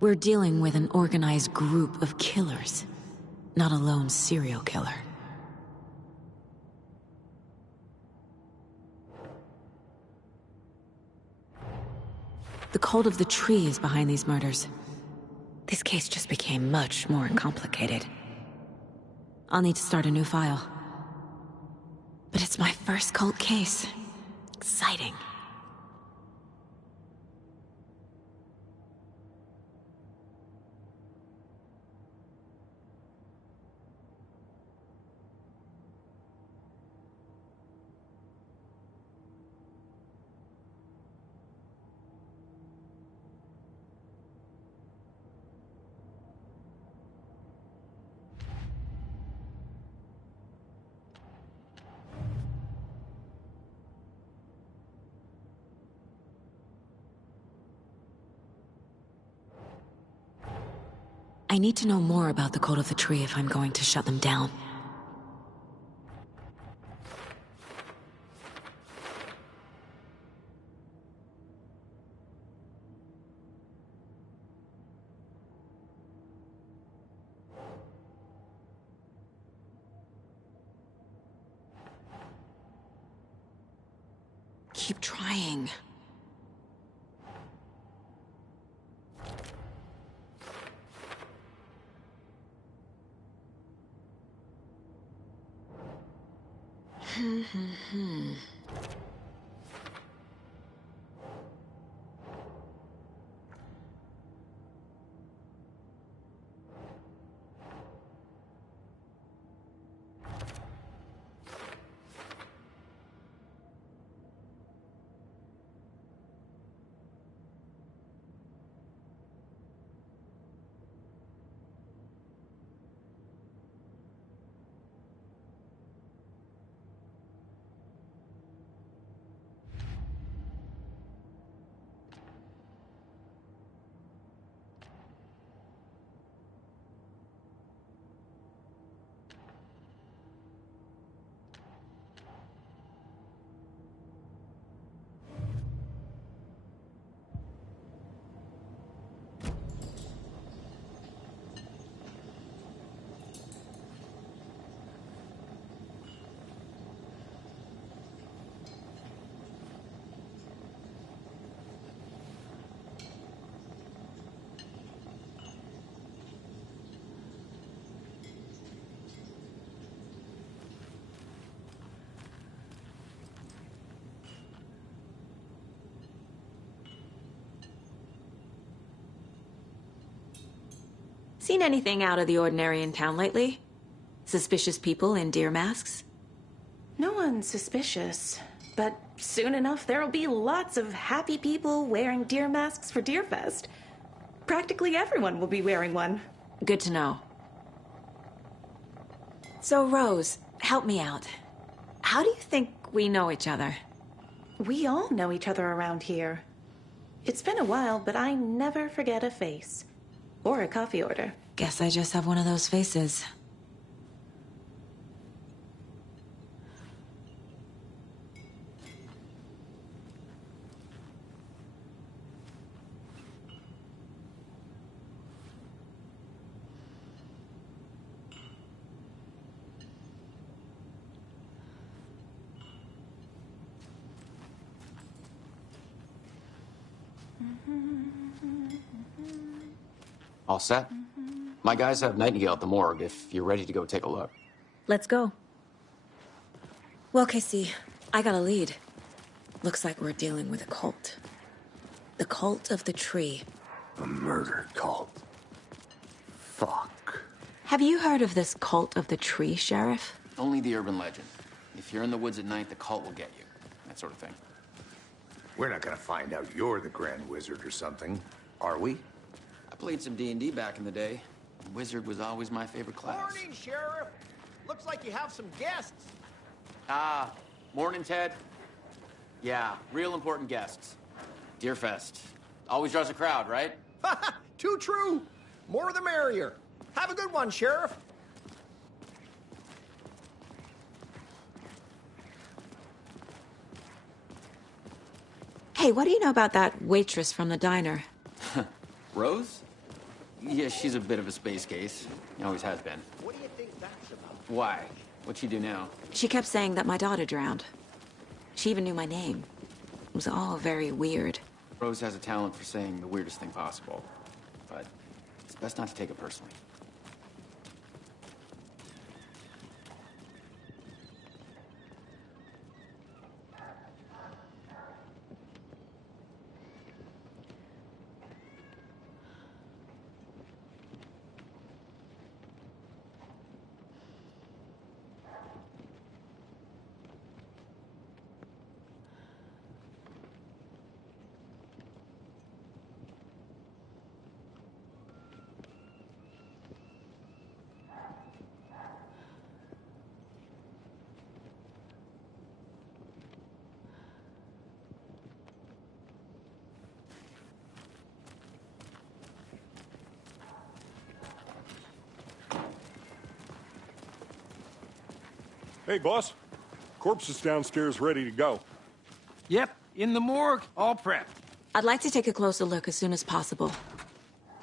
We're dealing with an organized group of killers, not a lone serial killer. The cult of the tree is behind these murders. This case just became much more complicated. I'll need to start a new file. But it's my first cult case. Exciting. I need to know more about the cult of the tree if I'm going to shut them down. Keep trying. Seen anything out of the ordinary in town lately? Suspicious people in deer masks? No one's suspicious, but soon enough there'll be lots of happy people wearing deer masks for Deerfest. Practically everyone will be wearing one. Good to know. So, Rose, help me out. How do you think we know each other? We all know each other around here. It's been a while, but I never forget a face. Or a coffee order. Guess I just have one of those faces. All set? My guys have Nightingale at the morgue if you're ready to go take a look. Let's go. Well, Casey, I got a lead. Looks like we're dealing with a cult. The cult of the tree. A murder cult. Fuck. Have you heard of this cult of the tree, Sheriff? Only the urban legend. If you're in the woods at night, the cult will get you. That sort of thing. We're not gonna find out you're the Grand Wizard or something, are we? I played some D&D back in the day. Wizard was always my favorite class. Morning, Sheriff. Looks like you have some guests. Ah, morning, Ted. Yeah, real important guests. Deerfest. Always draws a crowd, right? Too true. More the merrier. Have a good one, Sheriff. Hey, what do you know about that waitress from the diner? Rose? Yeah, she's a bit of a space case. Always has been. What do you think that's about? Why? What'd she do now? She kept saying that my daughter drowned. She even knew my name. It was all very weird. Rose has a talent for saying the weirdest thing possible. But it's best not to take it personally. Hey, boss. Corpse is downstairs ready to go. Yep, in the morgue, all prepped. I'd like to take a closer look as soon as possible.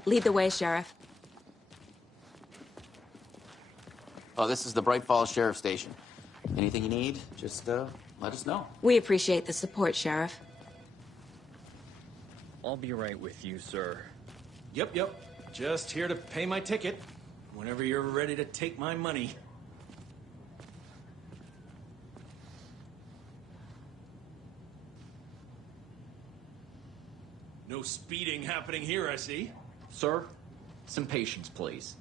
Lead the way, Sheriff. Oh, this is the Bright Falls Sheriff Station. Anything you need, just let us know. We appreciate the support, Sheriff. I'll be right with you, sir. Yep. Just here to pay my ticket. Whenever you're ready to take my money. No speeding happening here, I see. Sir, some patience, please.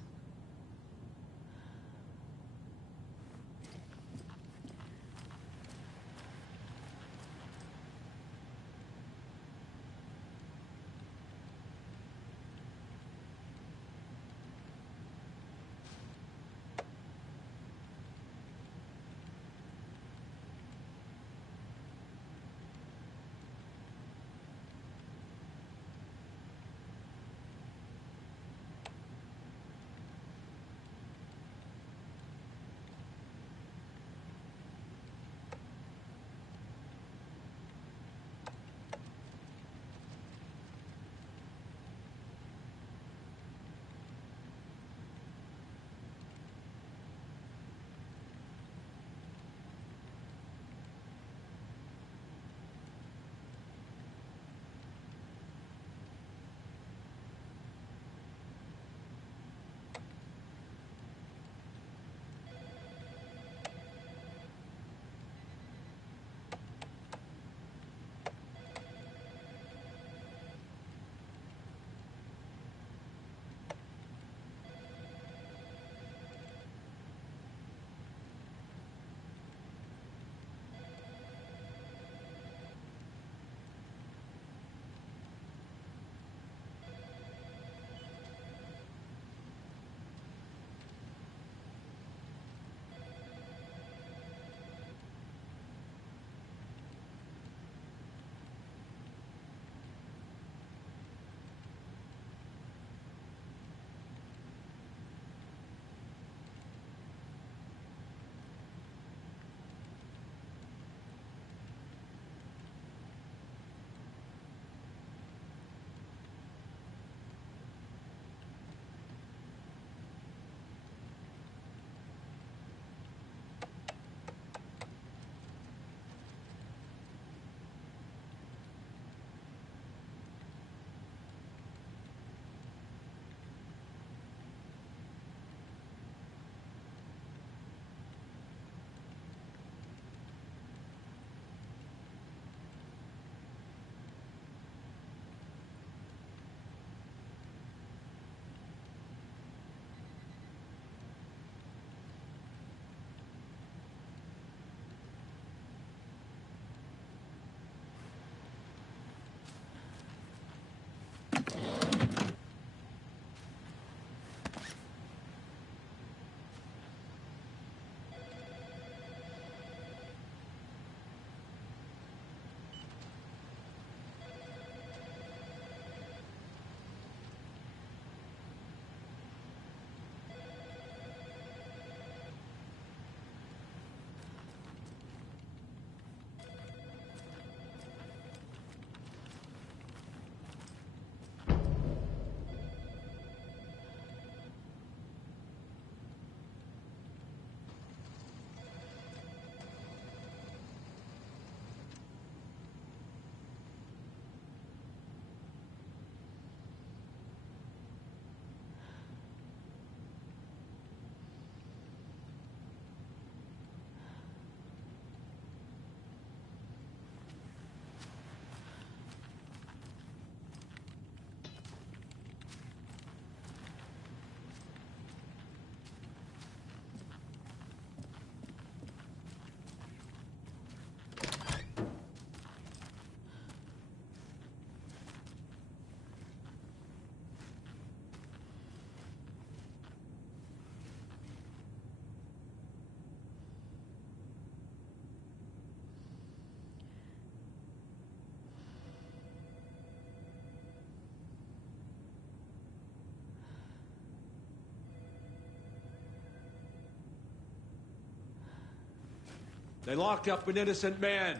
They locked up an innocent man.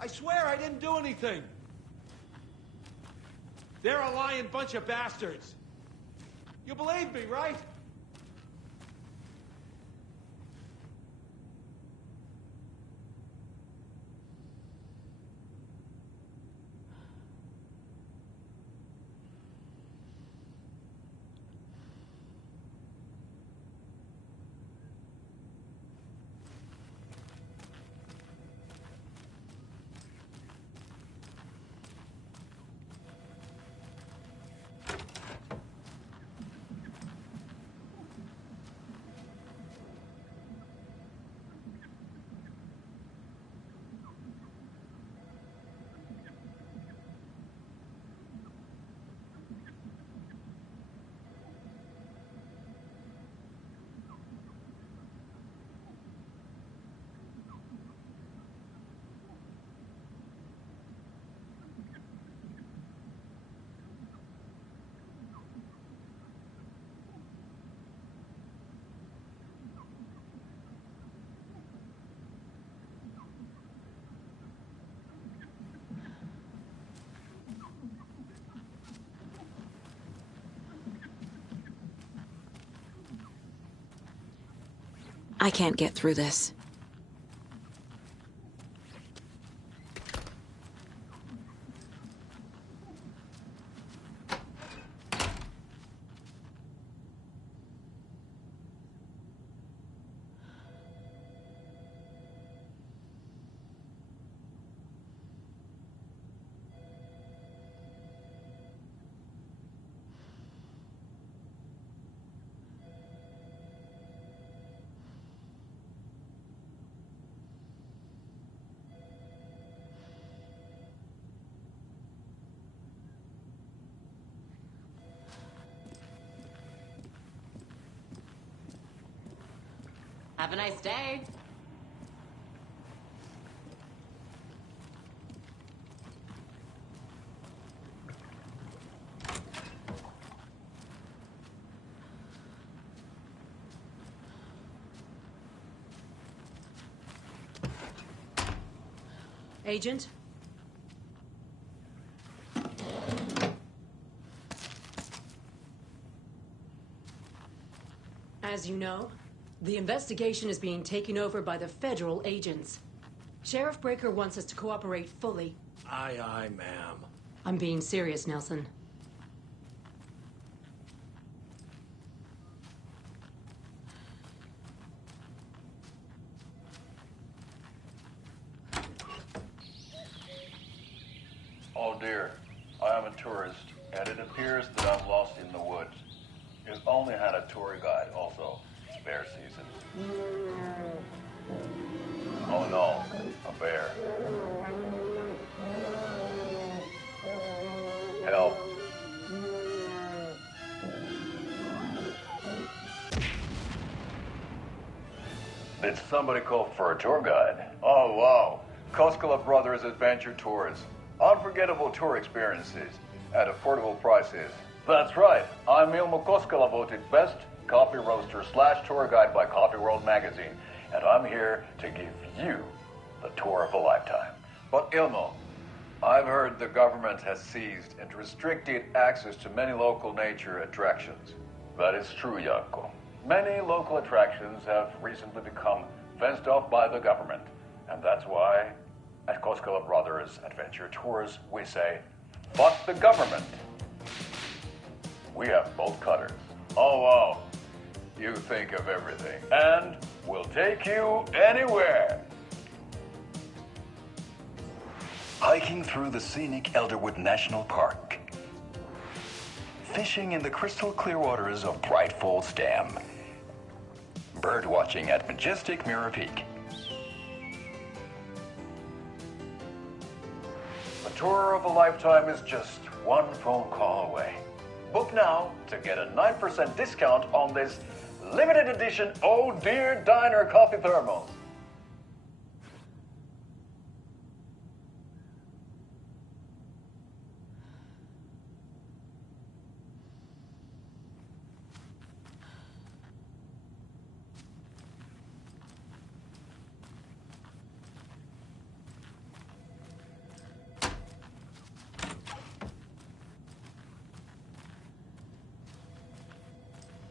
I swear I didn't do anything. They're a lying bunch of bastards. You believe me, right? I can't get through this. Have a nice day. Agent? As you know, the investigation is being taken over by the federal agents. Sheriff Breaker wants us to cooperate fully. Aye, aye, ma'am. I'm being serious, Nelson. Oh dear, I am a tourist, and it appears that I'm lost in the woods. You've only had a tour guide, also. Spare season. Oh no, a bear. Help. Did somebody call for a tour guide? Oh wow, Koskela Brothers Adventure Tours. Unforgettable tour experiences at affordable prices. That's right, I'm Ilmo Koskela, voted best coffee roaster / tour guide by Coffee World magazine, and I'm here to give you the tour of a lifetime. But Ilmo, I've heard the government has seized and restricted access to many local nature attractions. That is true, Jaakko. Many local attractions have recently become fenced off by the government, and that's why at Koskela Brothers Adventure Tours we say, fuck the government. We have bolt cutters. Oh wow, you think of everything, and we'll take you anywhere. Hiking through the scenic Elderwood National Park. Fishing in the crystal clear waters of Bright Falls Dam. Bird watching at majestic Mirror Peak. A tour of a lifetime is just one phone call away. Book now to get a 9% discount on this limited edition Oh Dear Diner coffee thermos.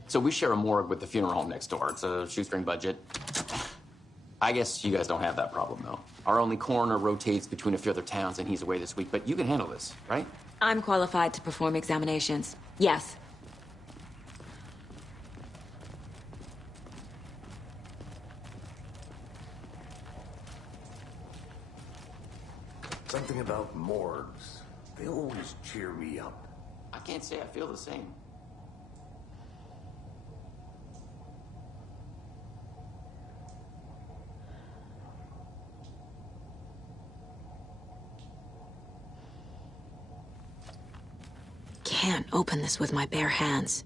So we share a morgue with the funeral home next door. It's a shoestring budget. I guess you guys don't have that problem, though. Our only coroner rotates between a few other towns, and he's away this week. But you can handle this, right? I'm qualified to perform examinations. Yes. Something about morgues. They always cheer me up. I can't say I feel the same. Can't open this with my bare hands.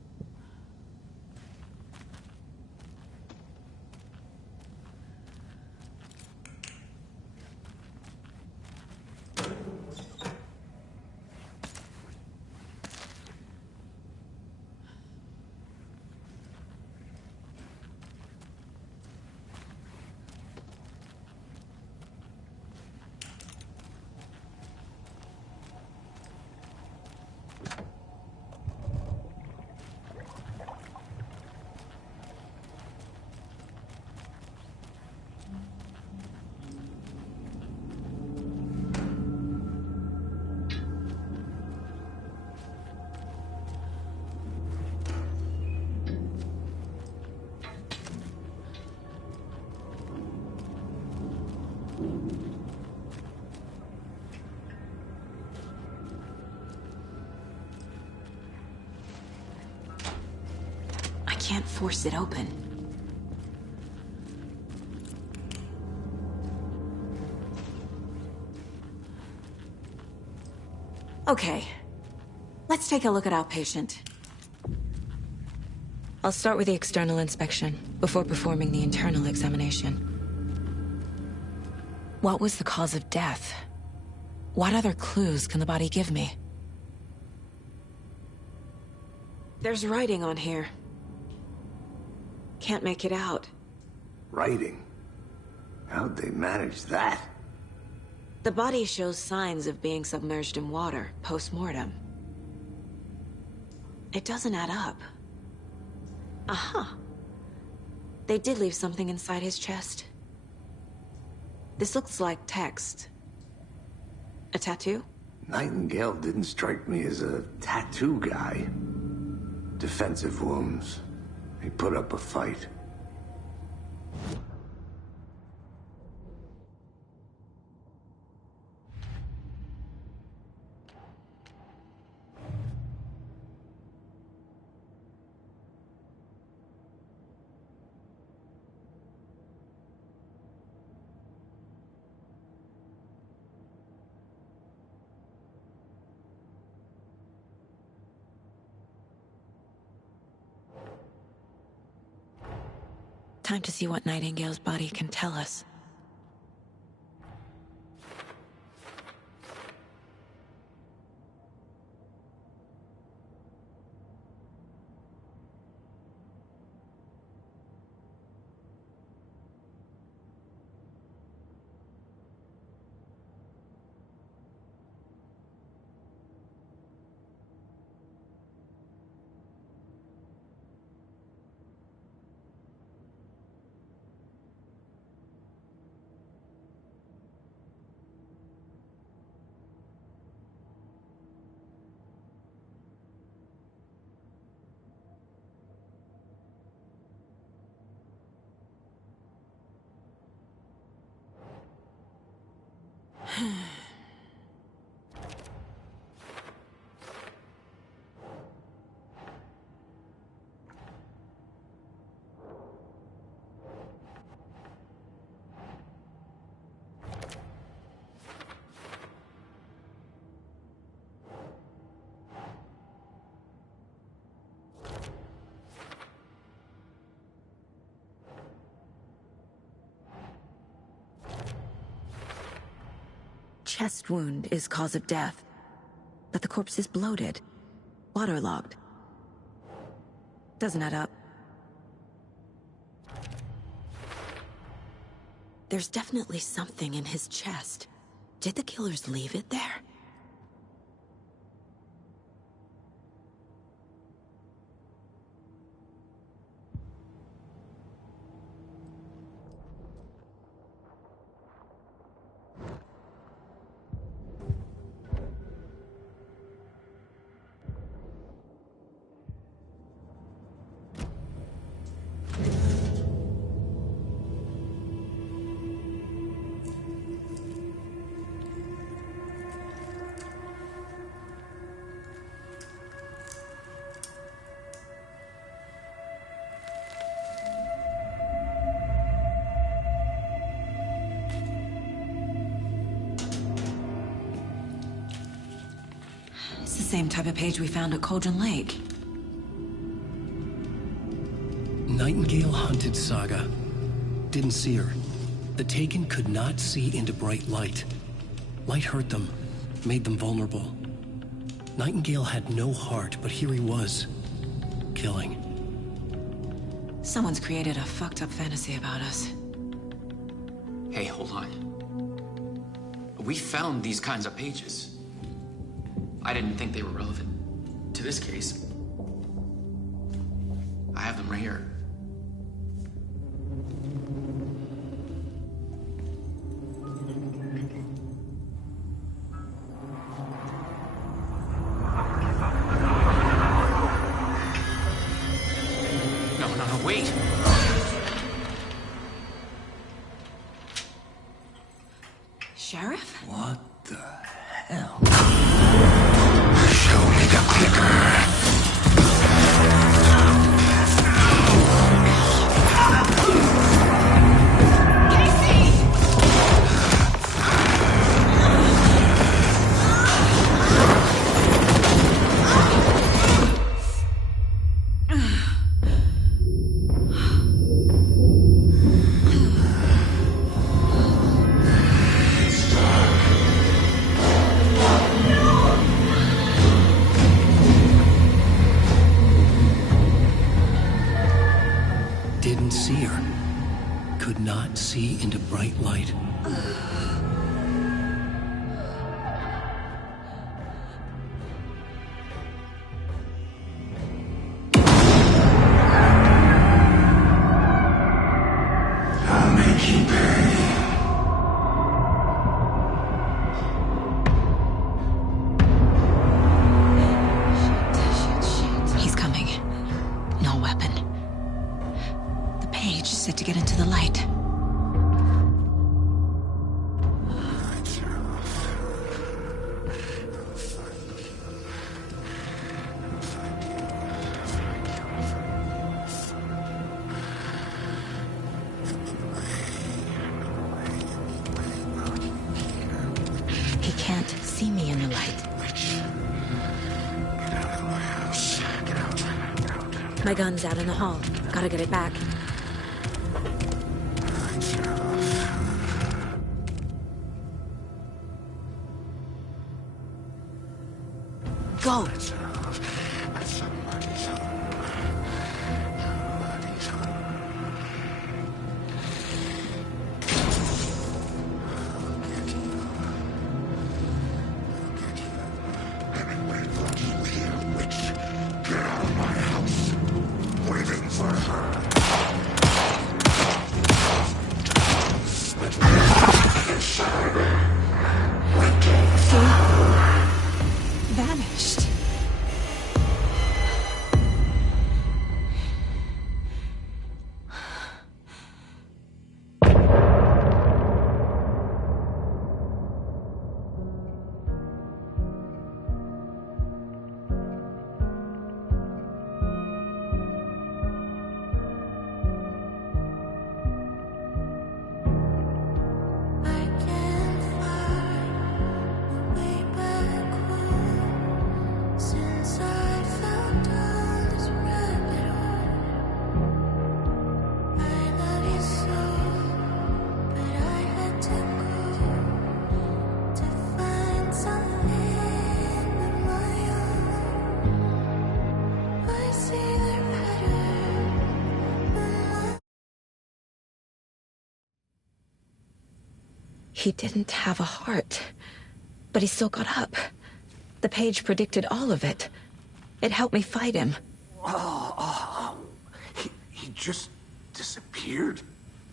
can't force it open. Okay. Let's take a look at our patient. I'll start with the external inspection, before performing the internal examination. What was the cause of death? What other clues can the body give me? There's writing on here. Can't make it out. Writing? How'd they manage that? The body shows signs of being submerged in water, post-mortem. It doesn't add up. Aha. They did leave something inside his chest. This looks like text. A tattoo? Nightingale didn't strike me as a tattoo guy. Defensive wounds. He put up a fight. Time to see what Nightingale's body can tell us. Chest wound is cause of death, but the corpse is bloated, waterlogged. Doesn't add up. There's definitely something in his chest. Did the killers leave it there? It's the same type of page we found at Cauldron Lake. Nightingale hunted Saga. Didn't see her. The Taken could not see into bright light. Light hurt them, made them vulnerable. Nightingale had no heart, but here he was, killing. Someone's created a fucked up fantasy about us. Hey, hold on. We found these kinds of pages. I didn't think they were relevant to this case. I have them right here. No, wait. Sheriff? What the hell? Show me the clicker. could not see into bright light. I'll make you pay. He's coming. No weapon. The page is set to get into the light. He can't see me in the light. My gun's out in the hall. Gotta get it back. Go! Get out of my house. Waiting for her. Vanished. He didn't have a heart, but he still got up. The page predicted all of it. It helped me fight him. He just disappeared?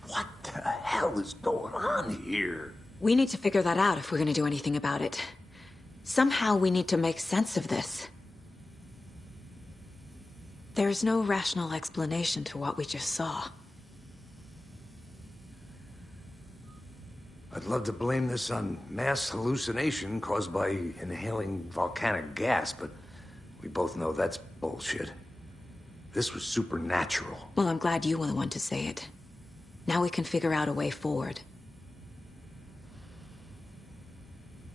What the hell is going on here? We need to figure that out if we're gonna do anything about it. Somehow we need to make sense of this. There's no rational explanation to what we just saw. I'd love to blame this on mass hallucination caused by inhaling volcanic gas, but we both know that's bullshit. This was supernatural. Well, I'm glad you were the one to say it. Now we can figure out a way forward.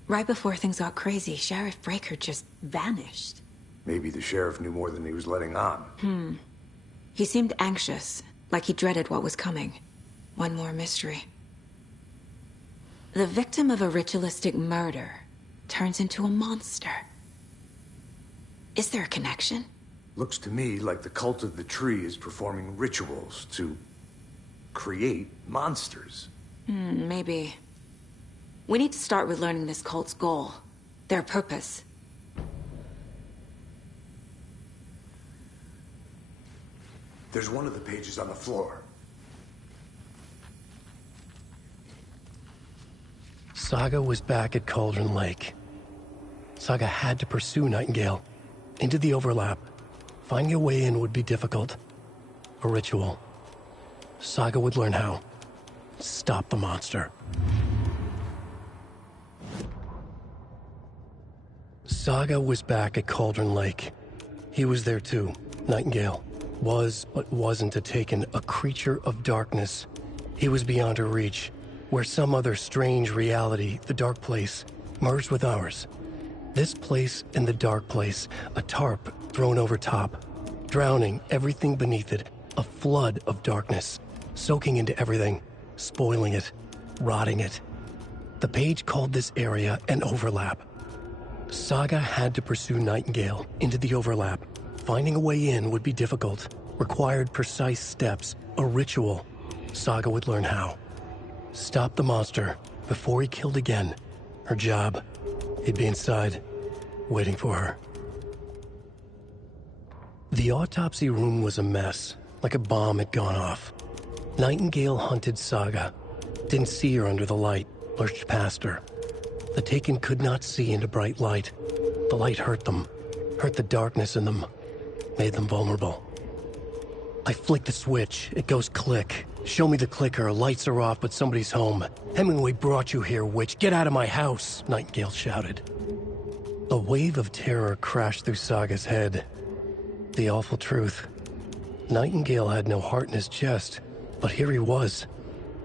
Right before things got crazy, Sheriff Breaker just vanished. Maybe the sheriff knew more than he was letting on. He seemed anxious, like he dreaded what was coming. One more mystery. The victim of a ritualistic murder turns into a monster. Is there a connection? Looks to me like the cult of the tree is performing rituals to create monsters. Maybe. We need to start with learning this cult's goal, their purpose. There's one of the pages on the floor. Saga was back at Cauldron Lake. Saga had to pursue Nightingale into the overlap. Finding a way in would be difficult. A ritual. Saga would learn how. Stop the monster. Saga was back at Cauldron Lake. He was there too. Nightingale was, but wasn't a Taken, a creature of darkness. He was beyond her reach, where some other strange reality, the dark place, merged with ours. This place and the dark place, a tarp thrown over top, drowning everything beneath it, a flood of darkness, soaking into everything, spoiling it, rotting it. The page called this area an overlap. Saga had to pursue Nightingale into the overlap. Finding a way in would be difficult, required precise steps, a ritual. Saga would learn how. Stop the monster before he killed again. Her job, he'd be inside, waiting for her. The autopsy room was a mess, like a bomb had gone off. Nightingale hunted Saga. Didn't see her under the light, lurched past her. The Taken could not see into bright light. The light hurt them, hurt the darkness in them, made them vulnerable. I flick the switch, it goes click. Show me the clicker, lights are off, but somebody's home. Hemingway brought you here, witch. Get out of my house, Nightingale shouted. A wave of terror crashed through Saga's head. The awful truth. Nightingale had no heart in his chest, but here he was,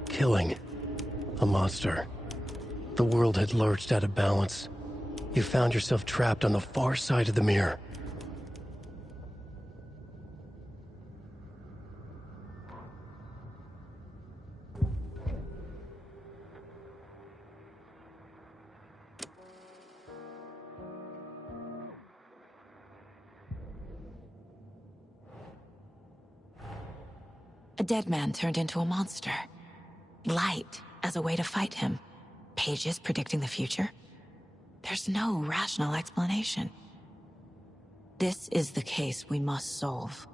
killing a monster. The world had lurched out of balance. You found yourself trapped on the far side of the mirror. A dead man turned into a monster. Light as a way to fight him. Pages predicting the future. There's no rational explanation. This is the case we must solve.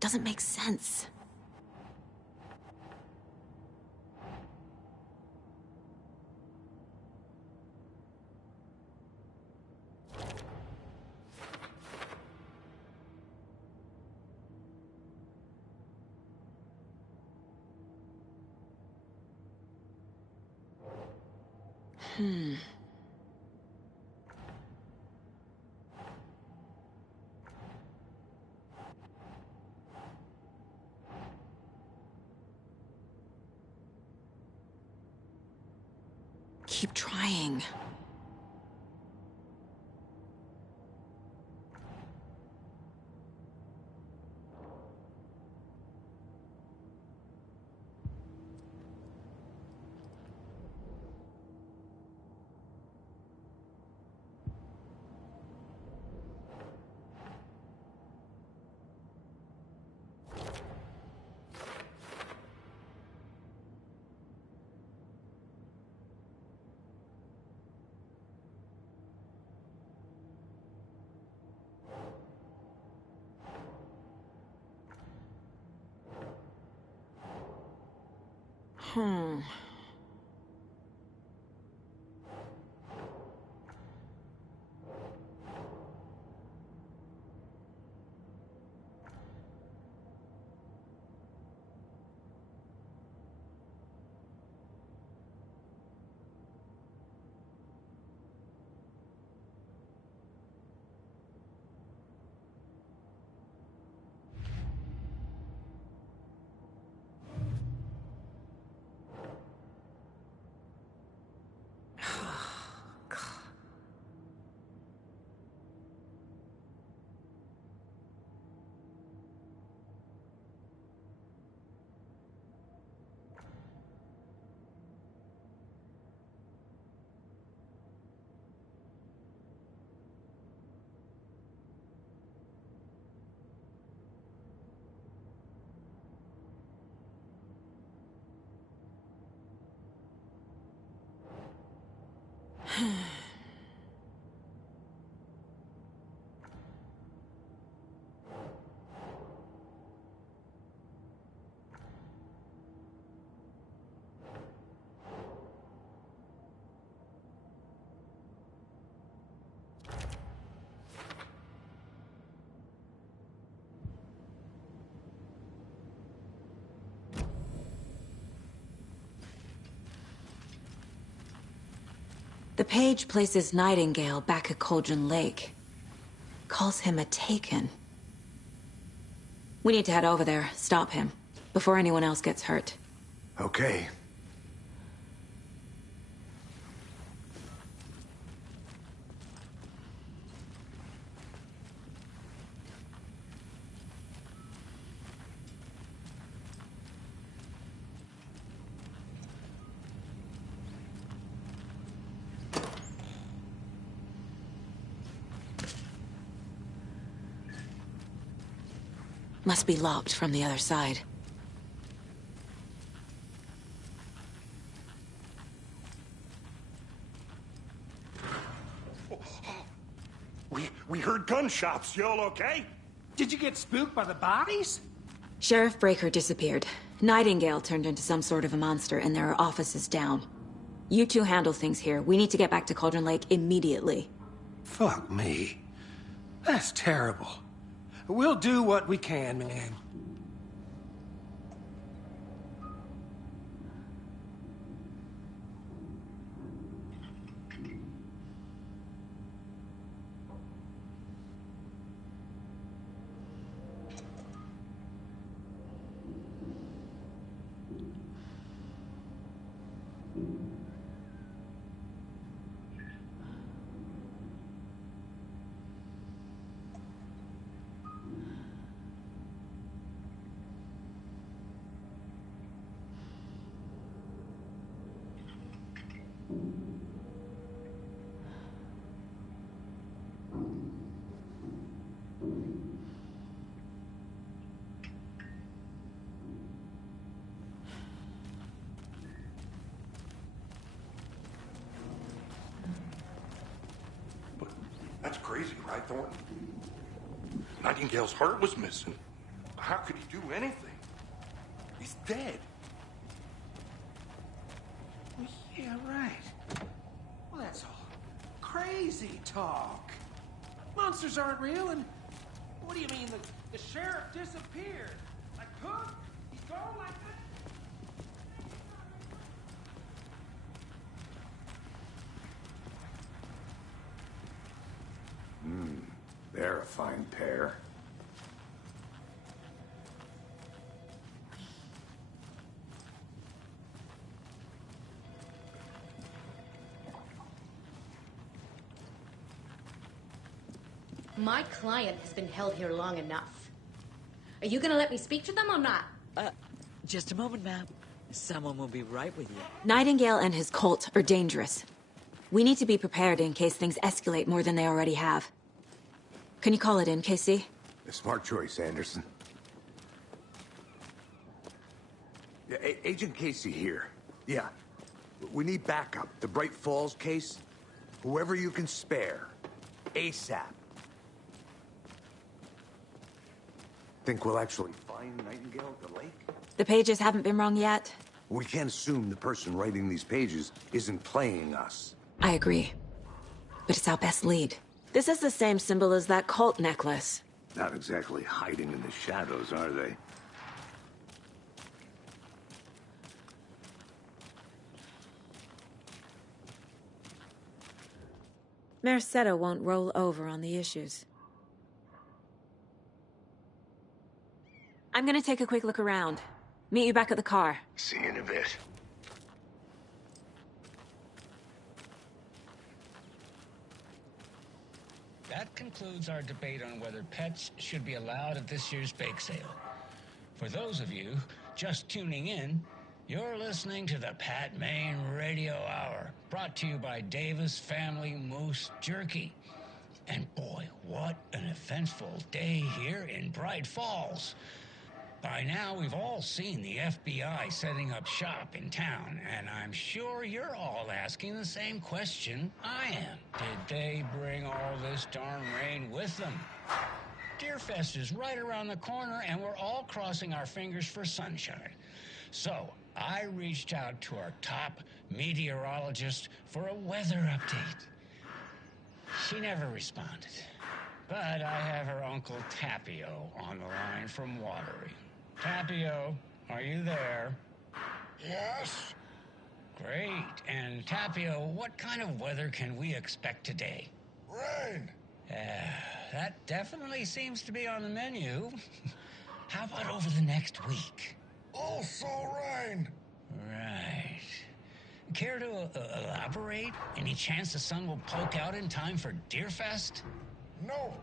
Doesn't make sense. Keep trying. Hmm. The page places Nightingale back at Cauldron Lake. Calls him a Taken. We need to head over there, stop him, before anyone else gets hurt. Okay. Must be locked from the other side. We heard gunshots. Y'all okay? Did you get spooked by the bodies? Sheriff Breaker disappeared. Nightingale turned into some sort of a monster, and there are offices down. You two handle things here. We need to get back to Cauldron Lake immediately. Fuck me. That's terrible. We'll do what we can, man. That's crazy, right, Thornton? Nightingale's heart was missing. How could he do anything? He's dead. Well, yeah, right. Well, that's all crazy talk. Monsters aren't real, and what do you mean the sheriff disappeared? Like poof? He's gone like that? They're a fine pair. My client has been held here long enough. Are you gonna let me speak to them or not? Just a moment, ma'am. Someone will be right with you. Nightingale and his cult are dangerous. We need to be prepared in case things escalate more than they already have. Can you call it in, Casey? A smart choice, Anderson. Yeah, Agent Casey here. Yeah. We need backup. The Bright Falls case. Whoever you can spare. ASAP. Think we'll actually find Nightingale at the lake? The pages haven't been wrong yet. We can't assume the person writing these pages isn't playing us. I agree. But it's our best lead. This is the same symbol as that cult necklace. Not exactly hiding in the shadows, are they? Mercado won't roll over on the issues. I'm gonna take a quick look around. Meet you back at the car. See you in a bit. That concludes our debate on whether pets should be allowed at this year's bake sale. For those of you just tuning in, you're listening to the Pat Maine Radio Hour, brought to you by Davis Family Moose Jerky. And boy, what an eventful day here in Bright Falls. By now, we've all seen the FBI setting up shop in town, and I'm sure you're all asking the same question I am. Did they bring all this darn rain with them? Deerfest is right around the corner, and we're all crossing our fingers for sunshine. So, I reached out to our top meteorologist for a weather update. She never responded. But I have her Uncle Tapio on the line from Watery. Tapio, are you there? Yes? Great. Great. And Tapio, what kind of weather can we expect today? Rain! That definitely seems to be on the menu. How about over the next week? Also rain! Right. Care to elaborate? Any chance the sun will poke out in time for Deerfest? No.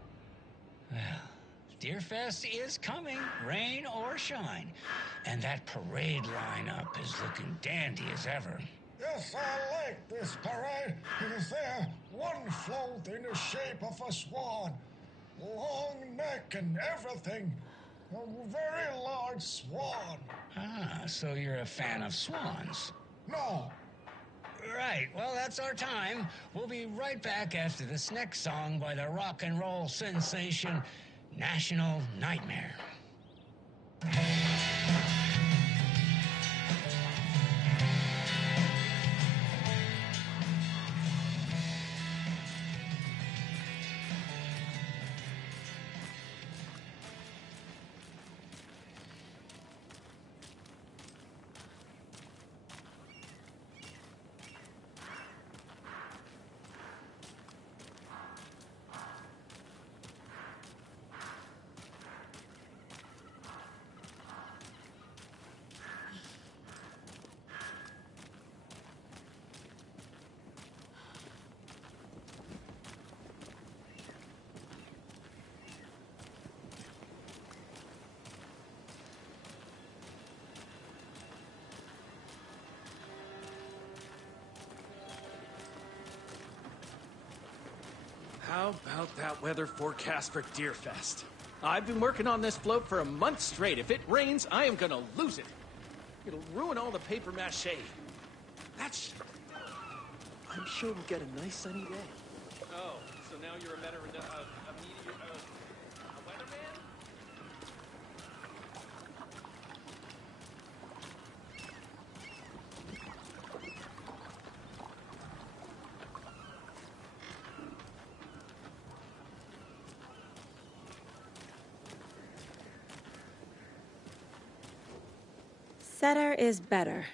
Well, Deerfest is coming, rain or shine. And that parade lineup is looking dandy as ever. Yes, I like this parade because they're one float in the shape of a swan. Long neck and everything. A very large swan. Ah, so you're a fan of swans. No. Right, well, that's our time. We'll be right back after this next song by the rock and roll sensation, National Nightmare. How about that weather forecast for Deerfest? I've been working on this float for a month straight. If it rains, I am gonna lose it. It'll ruin all the paper mache. That's... I'm sure we'll get a nice sunny day. Oh, so now you're a weatherman? Setter is better.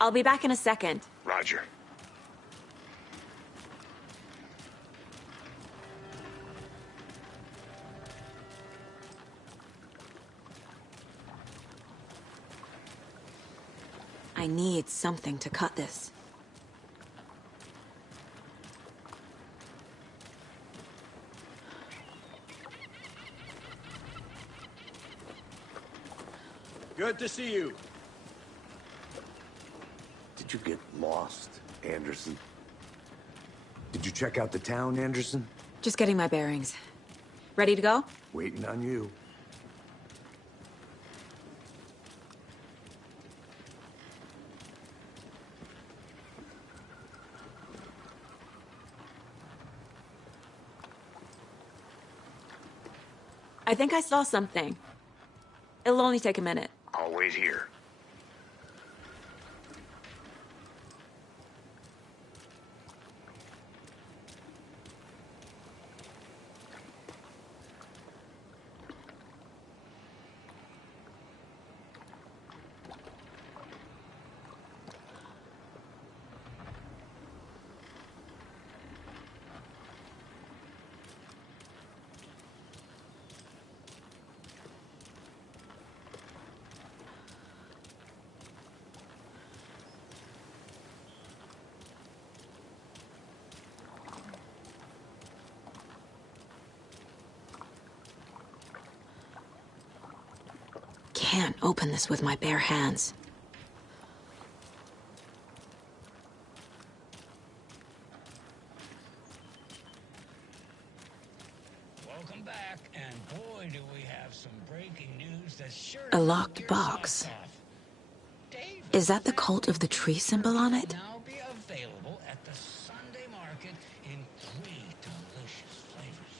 I'll be back in a second. Roger. I need something to cut this. Good to see you. Did you get lost, Anderson? Did you check out the town, Anderson? Just getting my bearings. Ready to go? Waiting on you. I think I saw something. It'll only take a minute. I'll wait here. Can't open this with my bare hands. Welcome back, and boy, do we have some breaking news that's sure A to locked your box. socks off. Is that the cult of the tree symbol on it? Now be available at the Sunday market in 3 delicious flavors.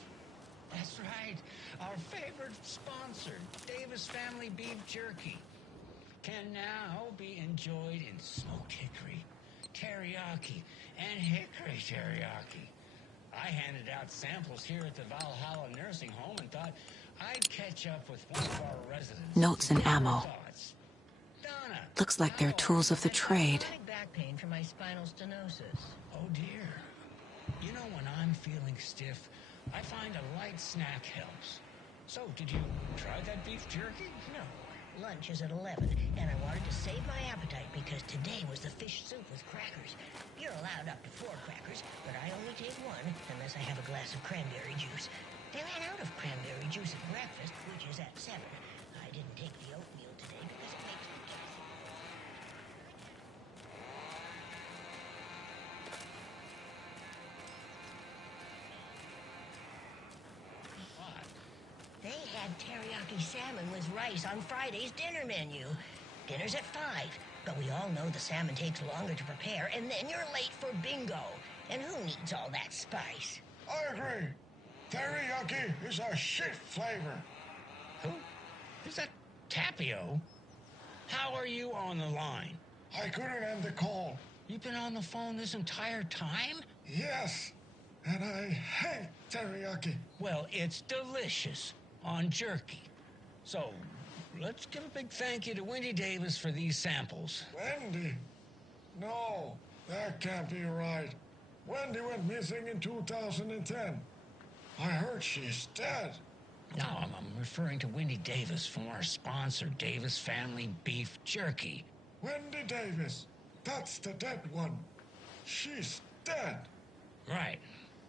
That's right, our favorite sponsor, Davis Family Beef Jerky, can now be enjoyed in smoked hickory, teriyaki, and hickory teriyaki. I handed out samples here at the Valhalla Nursing Home and thought I'd catch up with one of our residents. Notes and ammo. Thoughts. Donna, Looks like they're tools of the trade. Back pain from my spinal stenosis. oh dear. You know, when I'm feeling stiff, I find a light snack helps. So, did you try that beef jerky? No. Lunch is at 11, and I wanted to save my appetite because today was the fish soup with crackers. You're allowed up to 4 crackers, but I only take 1 unless I have a glass of cranberry juice. They ran out of cranberry juice at breakfast, which is at 7. I didn't take the oatmeal today because it makes me gassy. They had teriyaki salmon with rice on Friday's dinner menu. Dinner's at 5, but we all know the salmon takes longer to prepare, and then you're late for bingo. And who needs all that spice? I agree. Teriyaki is a shit flavor. Who? Is that Tapio? How are you on the line? I couldn't end the call. You've been on the phone this entire time? Yes, and I hate teriyaki. Well, it's delicious on jerky. So, let's give a big thank you to Wendy Davis for these samples. Wendy? No, that can't be right. Wendy went missing in 2010. I heard she's dead. No, I'm referring to Wendy Davis from our sponsor, Davis Family Beef Jerky. Wendy Davis. That's the dead one. She's dead. Right.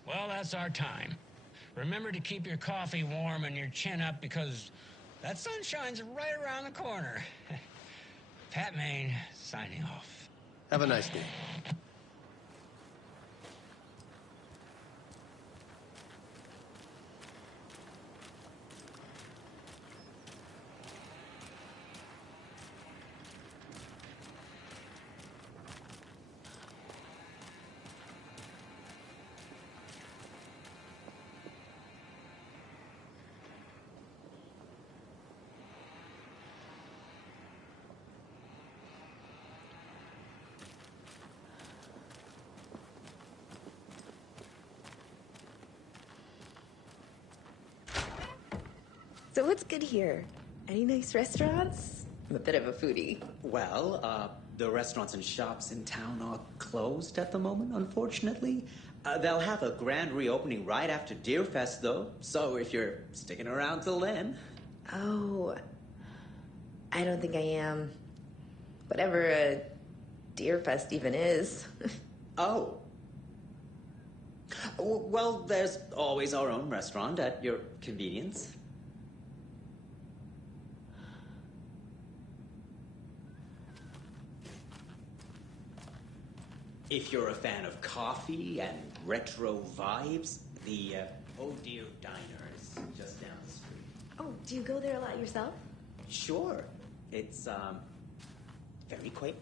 Well, that's our time. Remember to keep your coffee warm and your chin up because that sunshine's right around the corner. Pat Maine, signing off. Have a nice day. So what's good here? Any nice restaurants? I'm a bit of a foodie. Well, the restaurants and shops in town are closed at the moment, unfortunately. They'll have a grand reopening right after Deerfest, though. So if you're sticking around till then. Oh, I don't think I am. Whatever a Deerfest even is. Oh. Well, there's always our own restaurant at your convenience. If you're a fan of coffee and retro vibes, the Oh Dear Diner is just down the street. Oh, do you go there a lot yourself? Sure. It's, very quaint.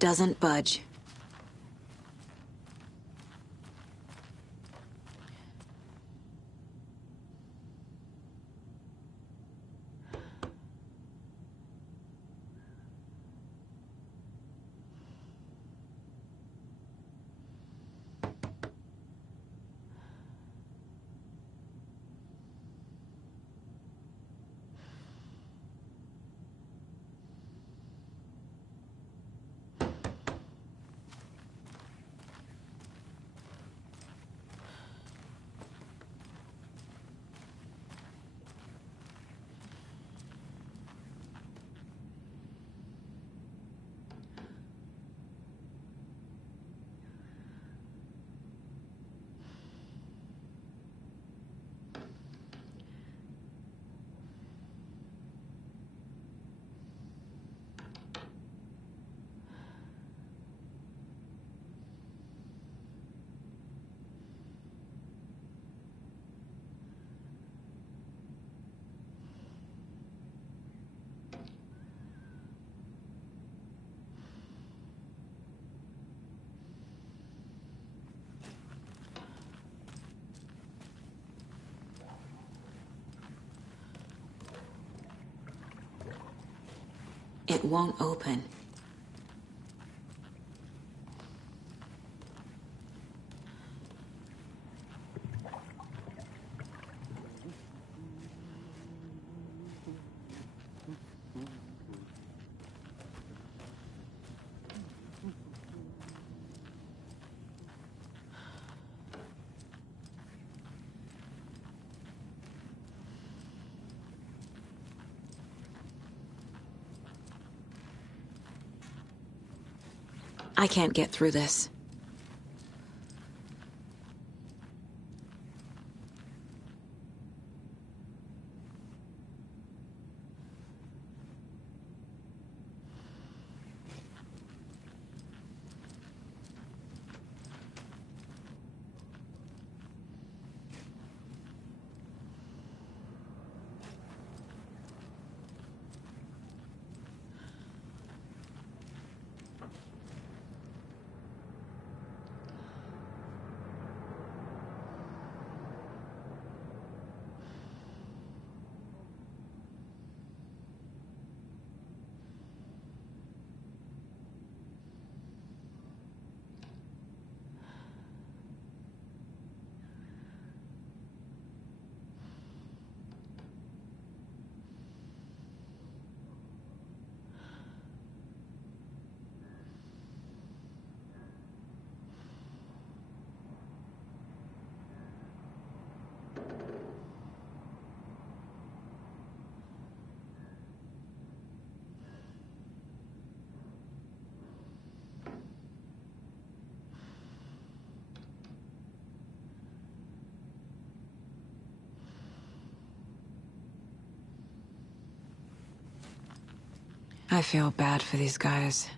doesn't budge. It won't open. I can't get through this. I feel bad for these guys.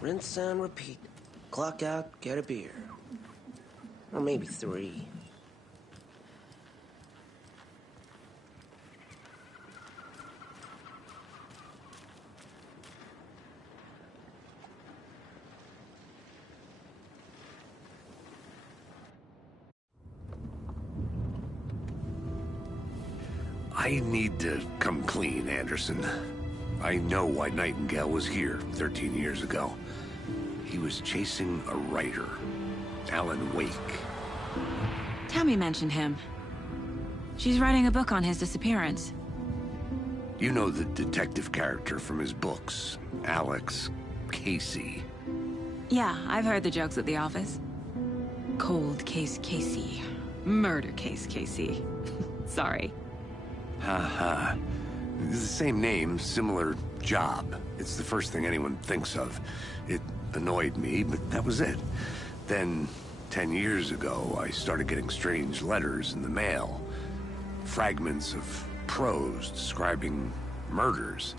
Rinse and repeat. Clock out, get a beer. Or maybe 3. I need to come clean, Anderson. I know why Nightingale was here 13 years ago. He was chasing a writer, Alan Wake. Tammy mentioned him. She's writing a book on his disappearance. You know the detective character from his books, Alex Casey. Yeah, I've heard the jokes at the office. Cold case Casey. Murder case Casey. Sorry. Haha. It's the same name, similar job. It's the first thing anyone thinks of. It annoyed me, but that was it. Then, 10 years ago, I started getting strange letters in the mail. Fragments of prose describing murders.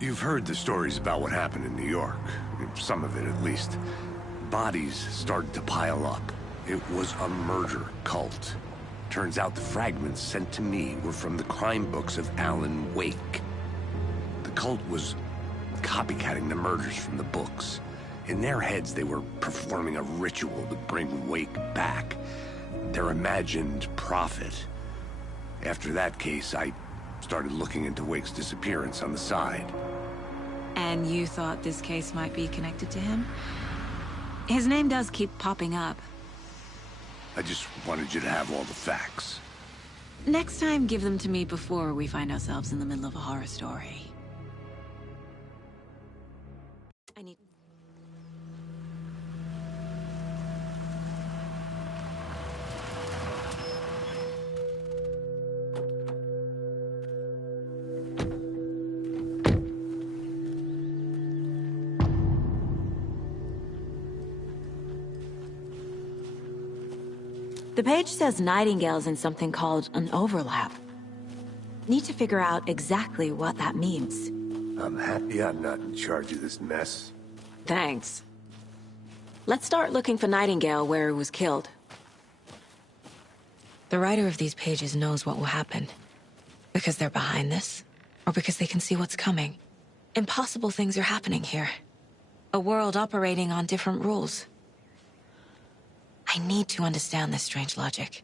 You've heard the stories about what happened in New York. Some of it, at least. Bodies started to pile up. It was a murder cult. Turns out the fragments sent to me were from the crime books of Alan Wake. The cult was copycatting the murders from the books. In their heads, they were performing a ritual to bring Wake back. Their imagined prophet. After that case, I started looking into Wake's disappearance on the side. And you thought this case might be connected to him? His name does keep popping up. I just wanted you to have all the facts. Next time, give them to me before we find ourselves in the middle of a horror story. I need... The page says Nightingale's in something called an overlap. Need to figure out exactly what that means. I'm happy I'm not in charge of this mess. Thanks. Let's start looking for Nightingale where he was killed. The writer of these pages knows what will happen. Because they're behind this, or because they can see what's coming. Impossible things are happening here. A world operating on different rules. I need to understand this strange logic.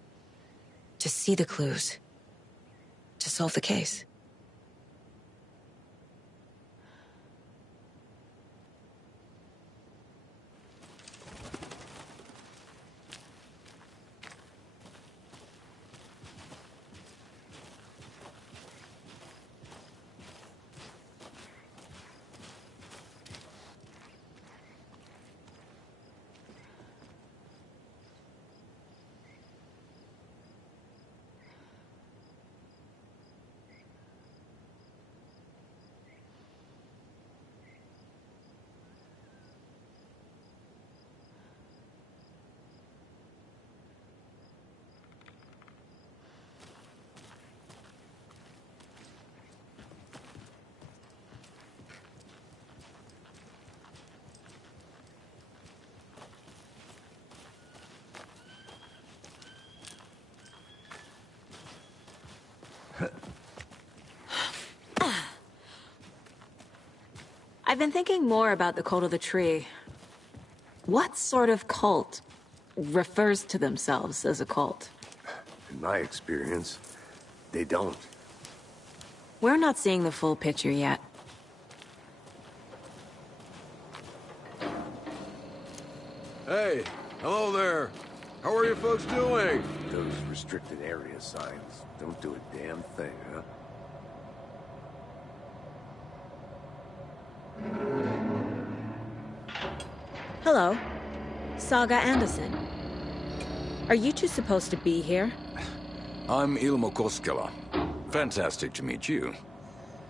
To see the clues. To solve the case. I've been thinking more about the cult of the tree. What sort of cult refers to themselves as a cult? In my experience, they don't. We're not seeing the full picture yet. Hey, hello there. How are you folks doing? Those restricted area signs don't do a damn thing, huh? Hello. Saga Anderson. Are you two supposed to be here? I'm Ilmo Koskela. Fantastic to meet you.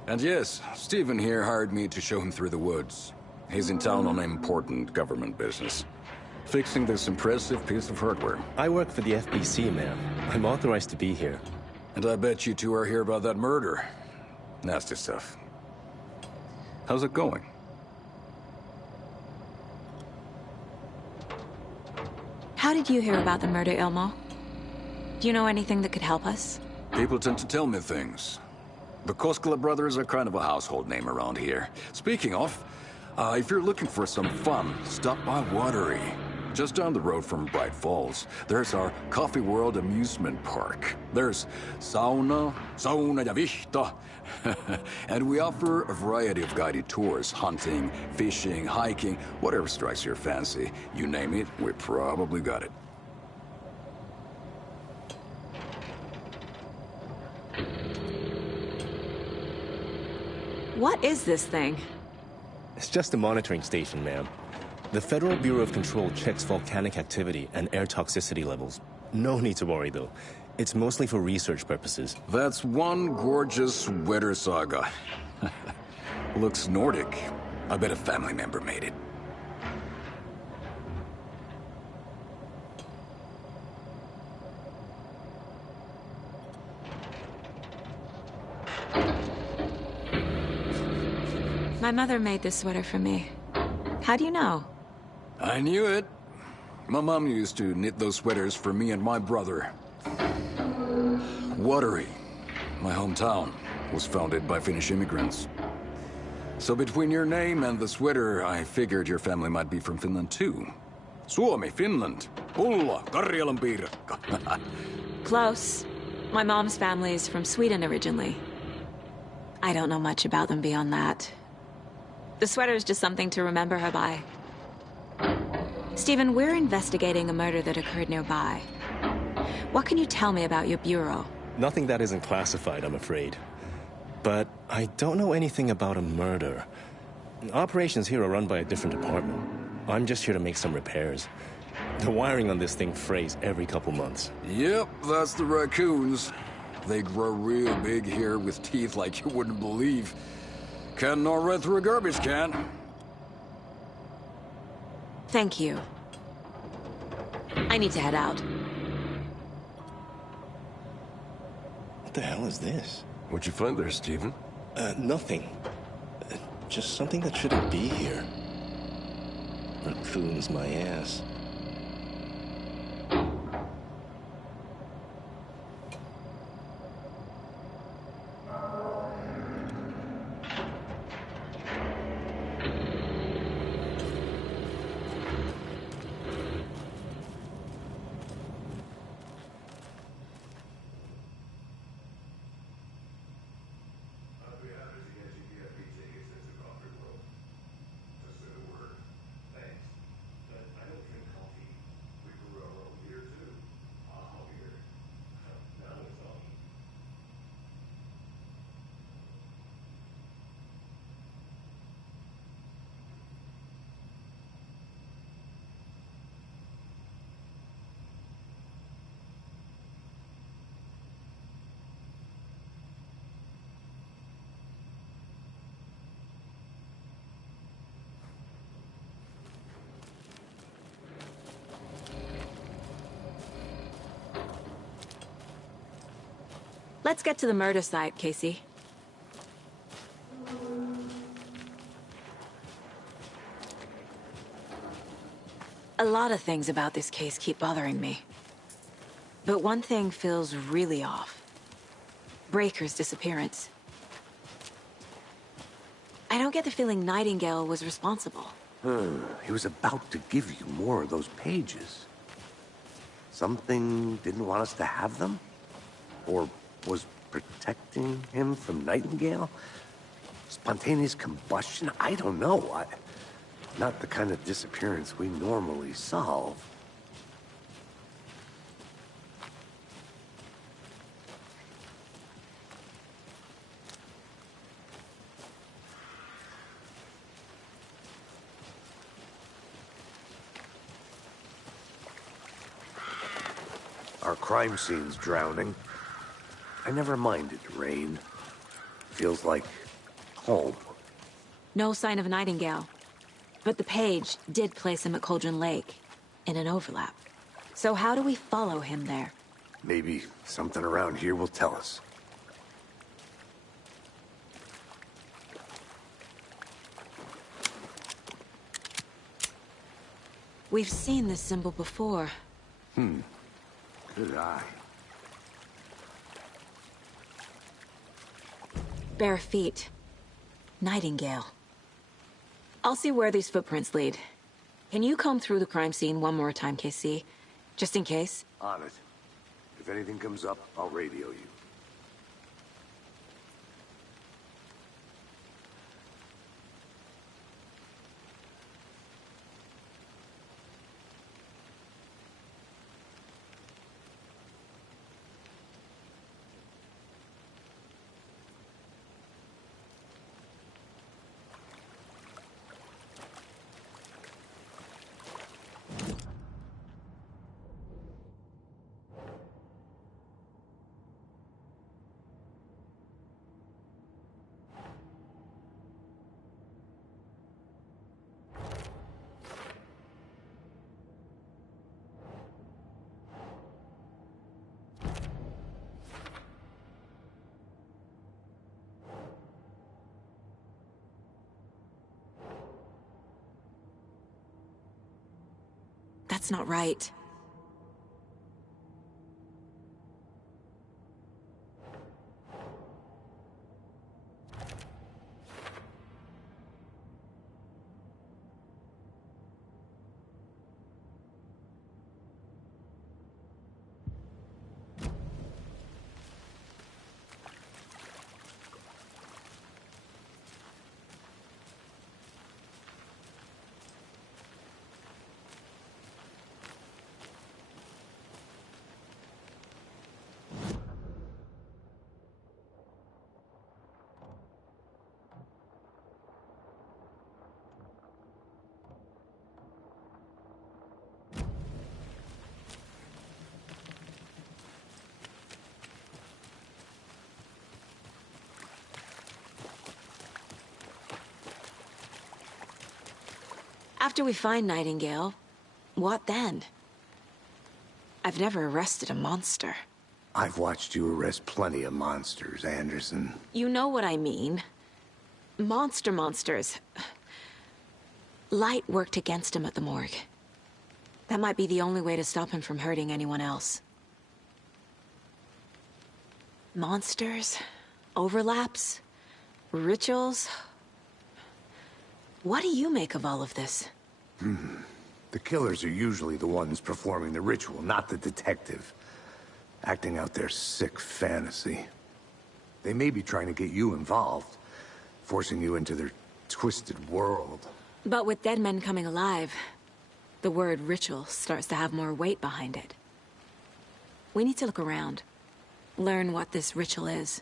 And yes, Stephen here hired me to show him through the woods. He's in town on important government business. Fixing this impressive piece of hardware. I work for the FBC, ma'am. I'm authorized to be here. And I bet you two are here about that murder. Nasty stuff. How's it going? How did you hear about the murder, Ilmo? Do you know anything that could help us? People tend to tell me things. The Koskela brothers are kind of a household name around here. Speaking of, if you're looking for some fun, stop by Watery. Just down the road from Bright Falls, there's our Coffee World amusement park. There's sauna ja vihta. And we offer a variety of guided tours, hunting, fishing, hiking, whatever strikes your fancy. You name it, we probably got it. What is this thing? It's just a monitoring station, ma'am. The Federal Bureau of Control checks volcanic activity and air toxicity levels. No need to worry, though. It's mostly for research purposes. That's one gorgeous weather saga. Looks Nordic. I bet a family member made it. My mother made this sweater for me. How do you know? I knew it. My mom used to knit those sweaters for me and my brother. Watery, my hometown, was founded by Finnish immigrants. So between your name and the sweater, I figured your family might be from Finland too. Suomi, Finland. Pulla, Karjalan piirakka. Close. My mom's family is from Sweden originally. I don't know much about them beyond that. The sweater is just something to remember her by. Stephen, we're investigating a murder that occurred nearby. What can you tell me about your bureau? Nothing that isn't classified, I'm afraid. But I don't know anything about a murder. Operations here are run by a different department. I'm just here to make some repairs. The wiring on this thing frays every couple months. Yep, that's the raccoons. They grow real big here with teeth like you wouldn't believe. Can't gnaw right through a garbage can. Thank you. I need to head out. What the hell is this? What'd you find there, Stephen? Nothing. Just something that shouldn't be here. Raccoons, my ass. Let's get to the murder site, Casey. A lot of things about this case keep bothering me. But one thing feels really off. Breaker's disappearance. I don't get the feeling Nightingale was responsible. He was about to give you more of those pages. Something didn't want us to have them? Or was protecting him from Nightingale? Spontaneous combustion? I don't know. Not the kind of disappearance we normally solve. Our crime scene's drowning. I never minded rain. Feels like home. No sign of Nightingale. But the page did place him at Cauldron Lake, in an overlap. So how do we follow him there? Maybe something around here will tell us. We've seen this symbol before. Good eye. Bare feet. Nightingale. I'll see where these footprints lead. Can you comb through the crime scene one more time, KC? Just in case? On it. If anything comes up, I'll radio you. That's not right. After we find Nightingale, what then? I've never arrested a monster. I've watched you arrest plenty of monsters, Anderson. You know what I mean. Monsters. Light worked against him at the morgue. That might be the only way to stop him from hurting anyone else. Monsters, overlaps, rituals. What do you make of all of this? The killers are usually the ones performing the ritual, not the detective. Acting out their sick fantasy. They may be trying to get you involved, forcing you into their twisted world. But with dead men coming alive, the word ritual starts to have more weight behind it. We need to look around, learn what this ritual is.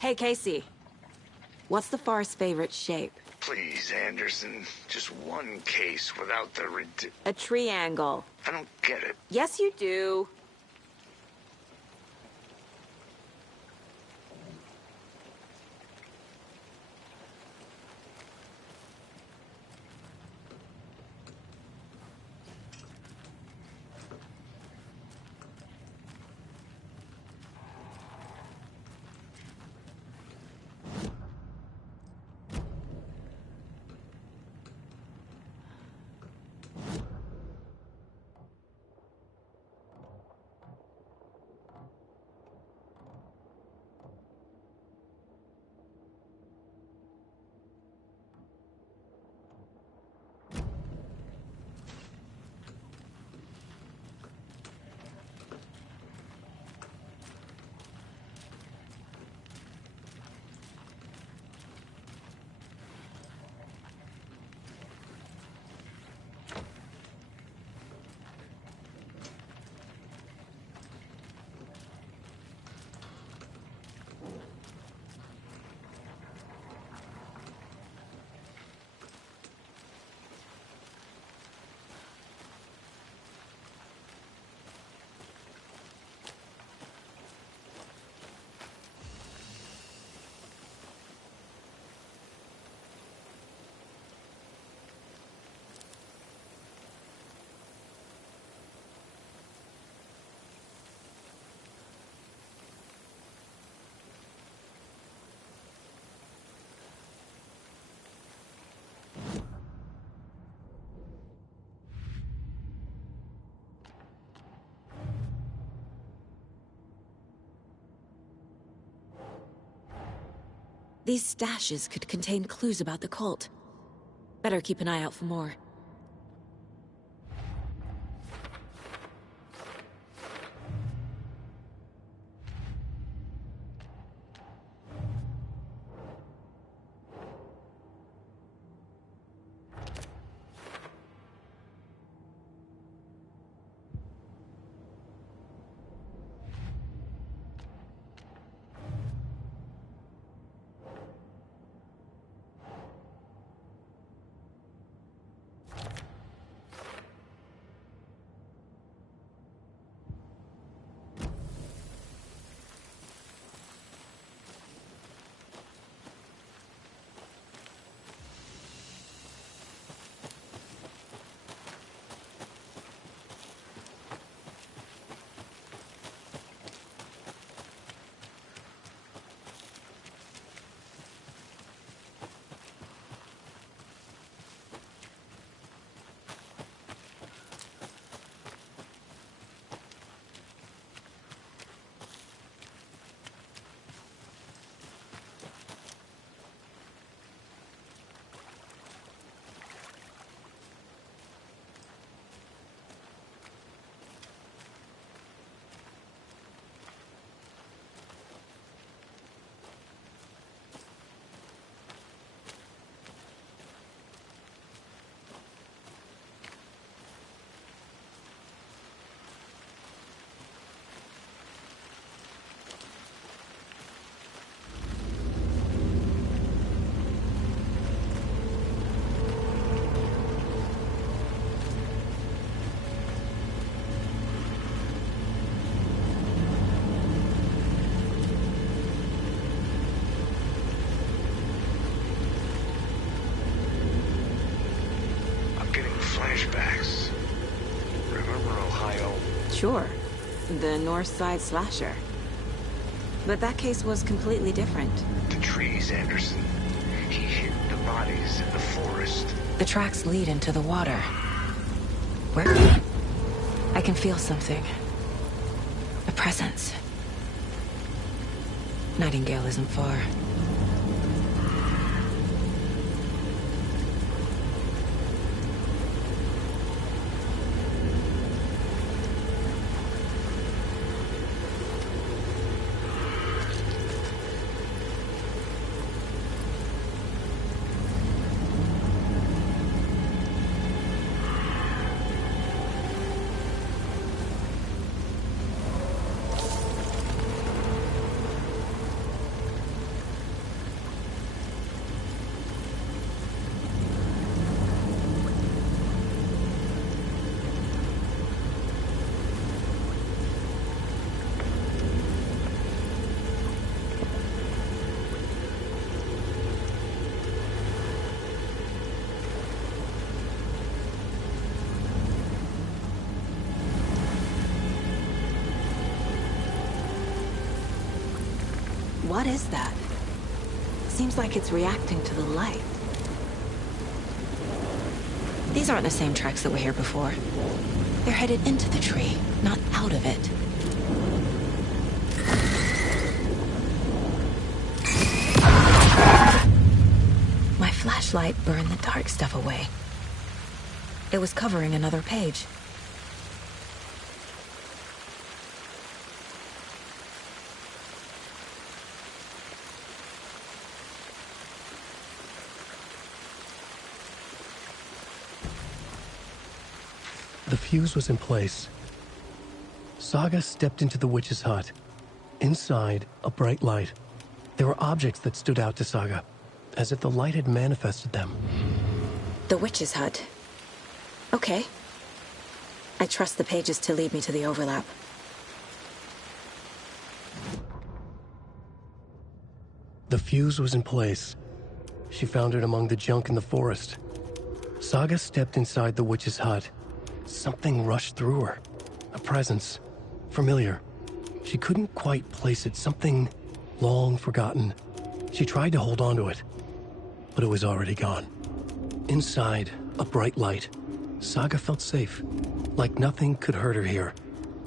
Hey, Casey. What's the far's favorite shape? Please, Anderson. Just one case without the A triangle. I don't get it. Yes, you do. These stashes could contain clues about the cult. Better keep an eye out for more. Flashbacks. Remember Ohio? Sure. The North Side slasher. But that case was completely different. The trees, Anderson. He hid the bodies in the forest. The tracks lead into the water. Where? I can feel something. A presence. Nightingale isn't far. What is that? Seems like it's reacting to the light. These aren't the same tracks that were here before. They're headed into the tree, not out of it. My flashlight burned the dark stuff away. It was covering another page. The fuse was in place. Saga stepped into the witch's hut. Inside, a bright light. There were objects that stood out to Saga, as if the light had manifested them. The witch's hut. Okay. I trust the pages to lead me to the overlap. The fuse was in place. She found it among the junk in the forest. Saga stepped inside the witch's hut. Something rushed through her. A presence. Familiar. She couldn't quite place it. Something long forgotten. She tried to hold on to it, but it was already gone. Inside, a bright light. Saga felt safe. Like nothing could hurt her here.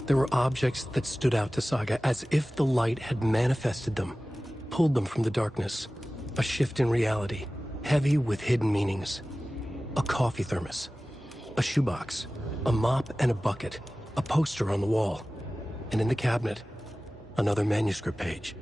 There were objects that stood out to Saga as if the light had manifested them, pulled them from the darkness. A shift in reality, heavy with hidden meanings. A coffee thermos. A shoebox. A mop and a bucket. A poster on the wall. And in the cabinet, another manuscript page.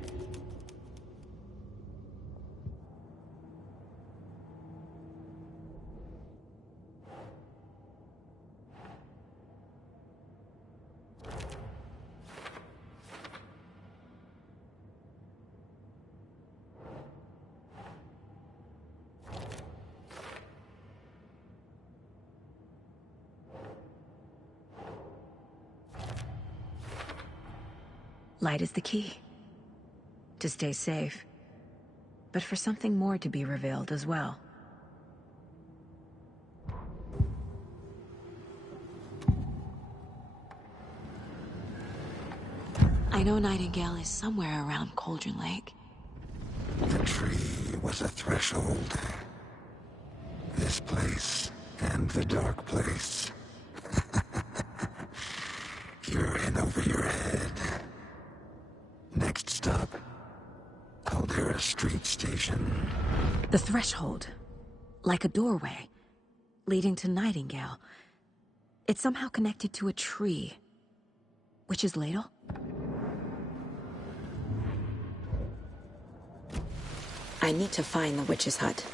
Light is the key. To stay safe. But for something more to be revealed as well. I know Nightingale is somewhere around Cauldron Lake. The tree was a threshold. This place and the dark place. You're in over your head. Next stop, Caldera Street Station. The threshold. Like a doorway. Leading to Nightingale. It's somehow connected to a tree. Witch's ladle? I need to find the witch's hut.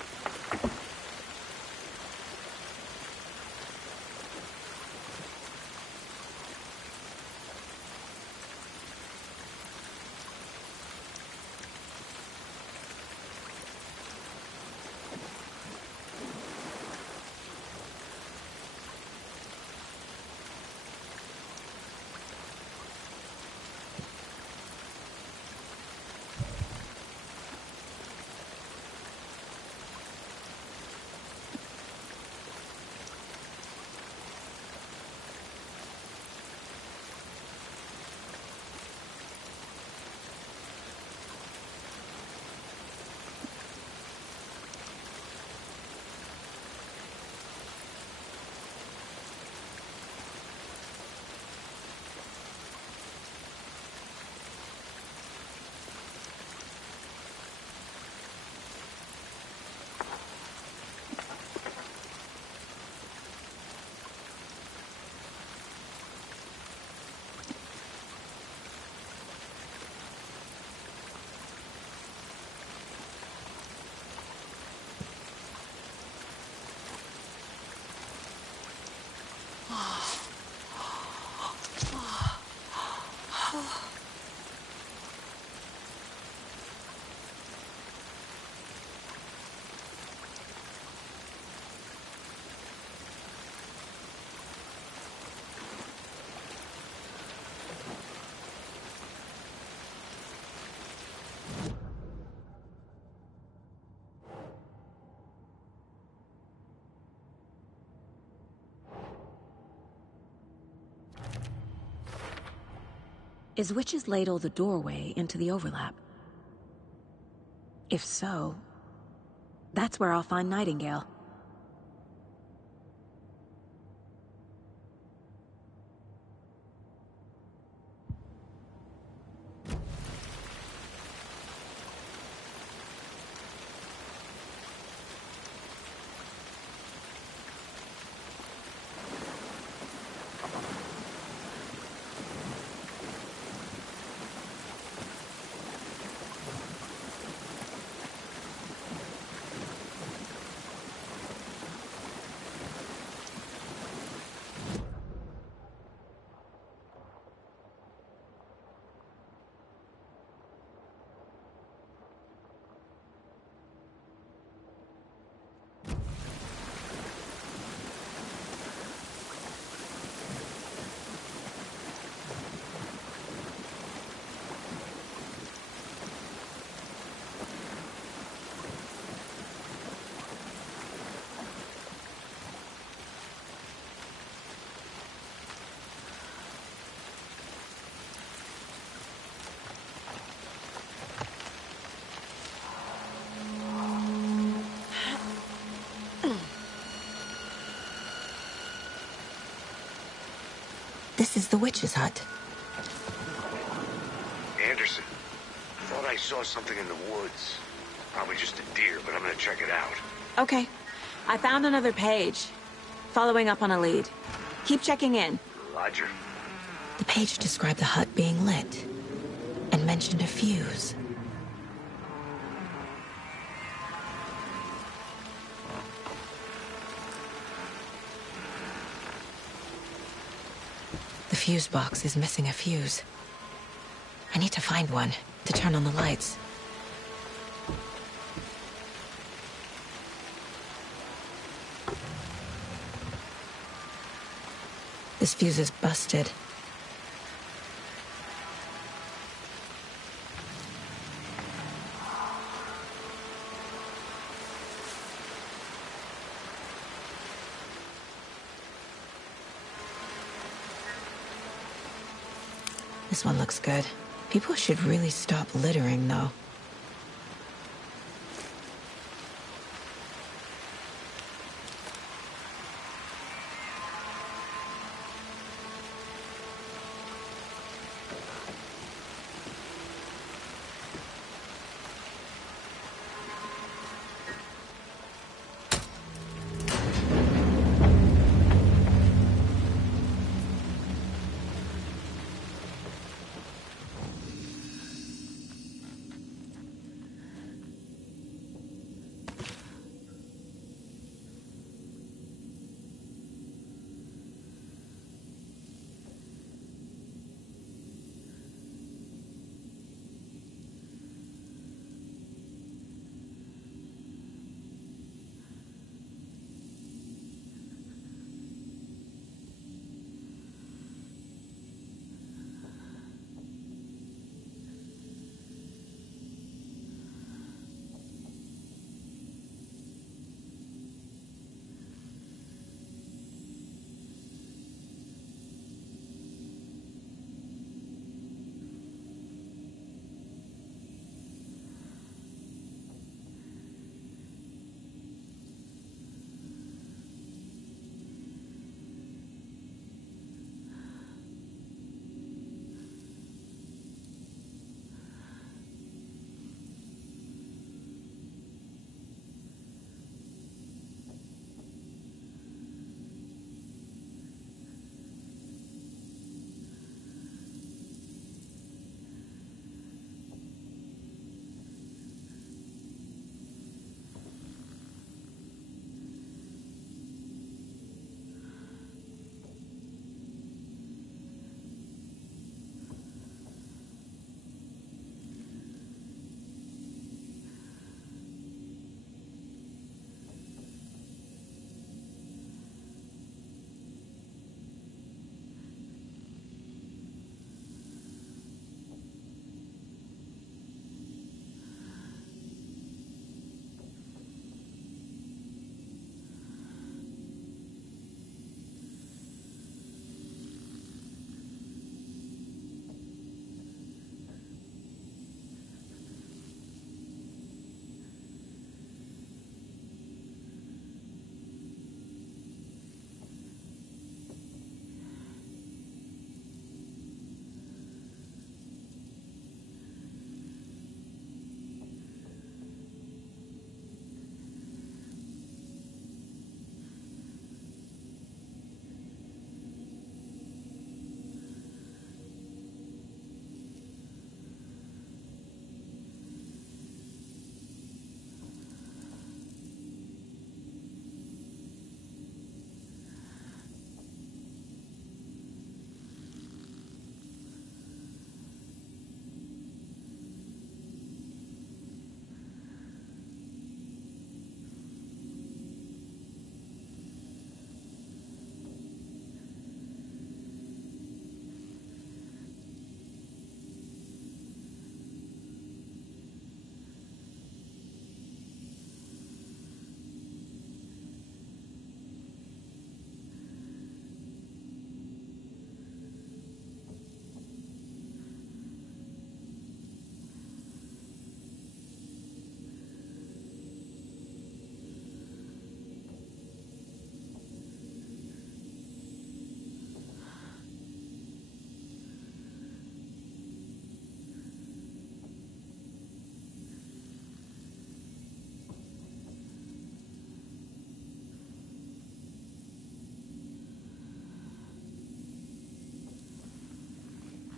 Is Witch's Ladle the doorway into the overlap? If so, that's where I'll find Nightingale. This is the witch's hut. Anderson, thought I saw something in the woods. Probably just a deer, but I'm gonna check it out. Okay. I found another page. Following up on a lead. Keep checking in. Roger. The page described the hut being lit and mentioned a fuse. The fuse box is missing a fuse. I need to find one to turn on the lights. This fuse is busted. This one looks good. People should really stop littering, though.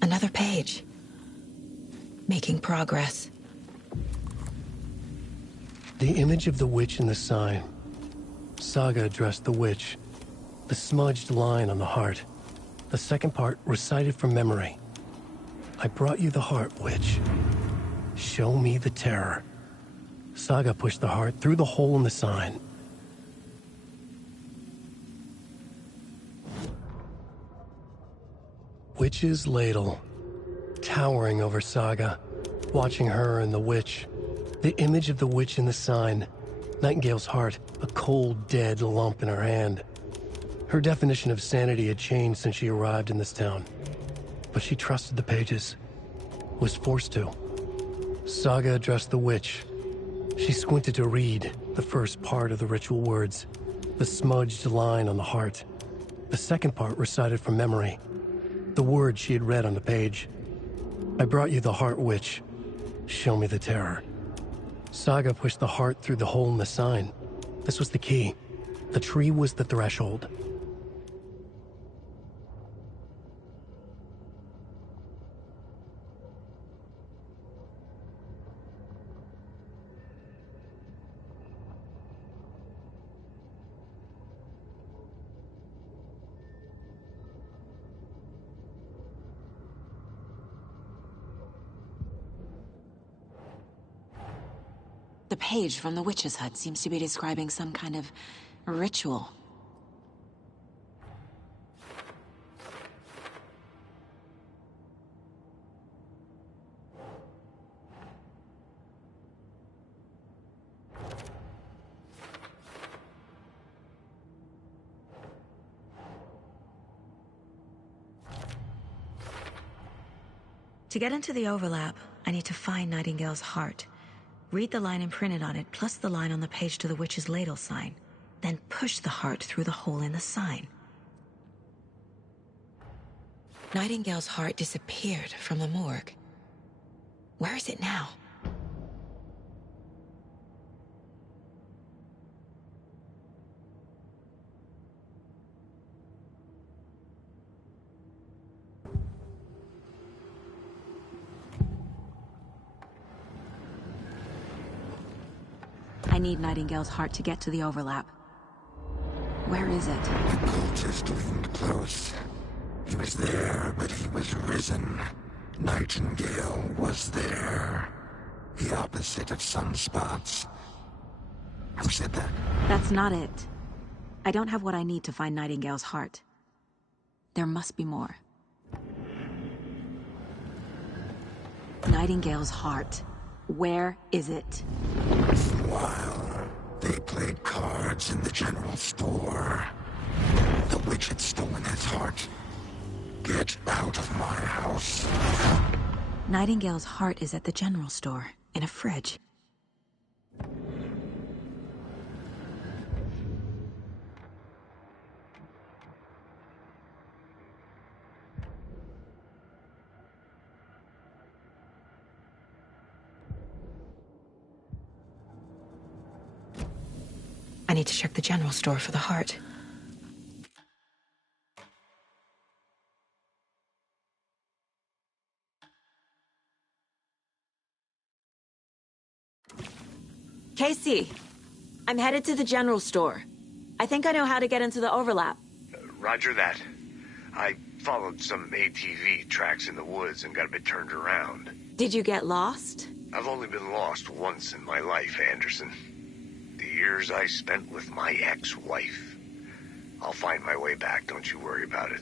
Another page. Making progress. The image of the witch in the sign. Saga addressed the witch. The smudged line on the heart. The second part recited from memory. I brought you the heart, witch. Show me the terror. Saga pushed the heart through the hole in the sign. Witch's ladle. Towering over Saga. Watching her and the witch. The image of the witch in the sign. Nightingale's heart, a cold, dead lump in her hand. Her definition of sanity had changed since she arrived in this town. But she trusted the pages. Was forced to. Saga addressed the witch. She squinted to read the first part of the ritual words. The smudged line on the heart. The second part recited from memory. The words she had read on the page. I brought you the heart, witch. Show me the terror. Saga pushed the heart through the hole in the sign. This was the key. The tree was the threshold. The page from the witch's hut seems to be describing some kind of ritual. To get into the overlap, I need to find Nightingale's heart. Read the line imprinted on it, plus the line on the page to the witch's ladle sign. Then push the heart through the hole in the sign. Nightingale's heart disappeared from the morgue. Where is it now? I need Nightingale's heart to get to the overlap. Where is it? The cultist leaned close. He was there, but he was risen. Nightingale was there. The opposite of sunspots. Who said that? That's not it. I don't have what I need to find Nightingale's heart. There must be more. Nightingale's heart. Where is it? While they played cards in the general store, the witch had stolen his heart. Get out of my house. Nightingale's heart is at the general store, in a fridge. I need to check the general store for the heart. Casey, I'm headed to the general store. I think I know how to get into the overlap. Roger that. I followed some ATV tracks in the woods and got a bit turned around. Did you get lost? I've only been lost once in my life, Anderson. The years I spent with my ex-wife. I'll find my way back, don't you worry about it.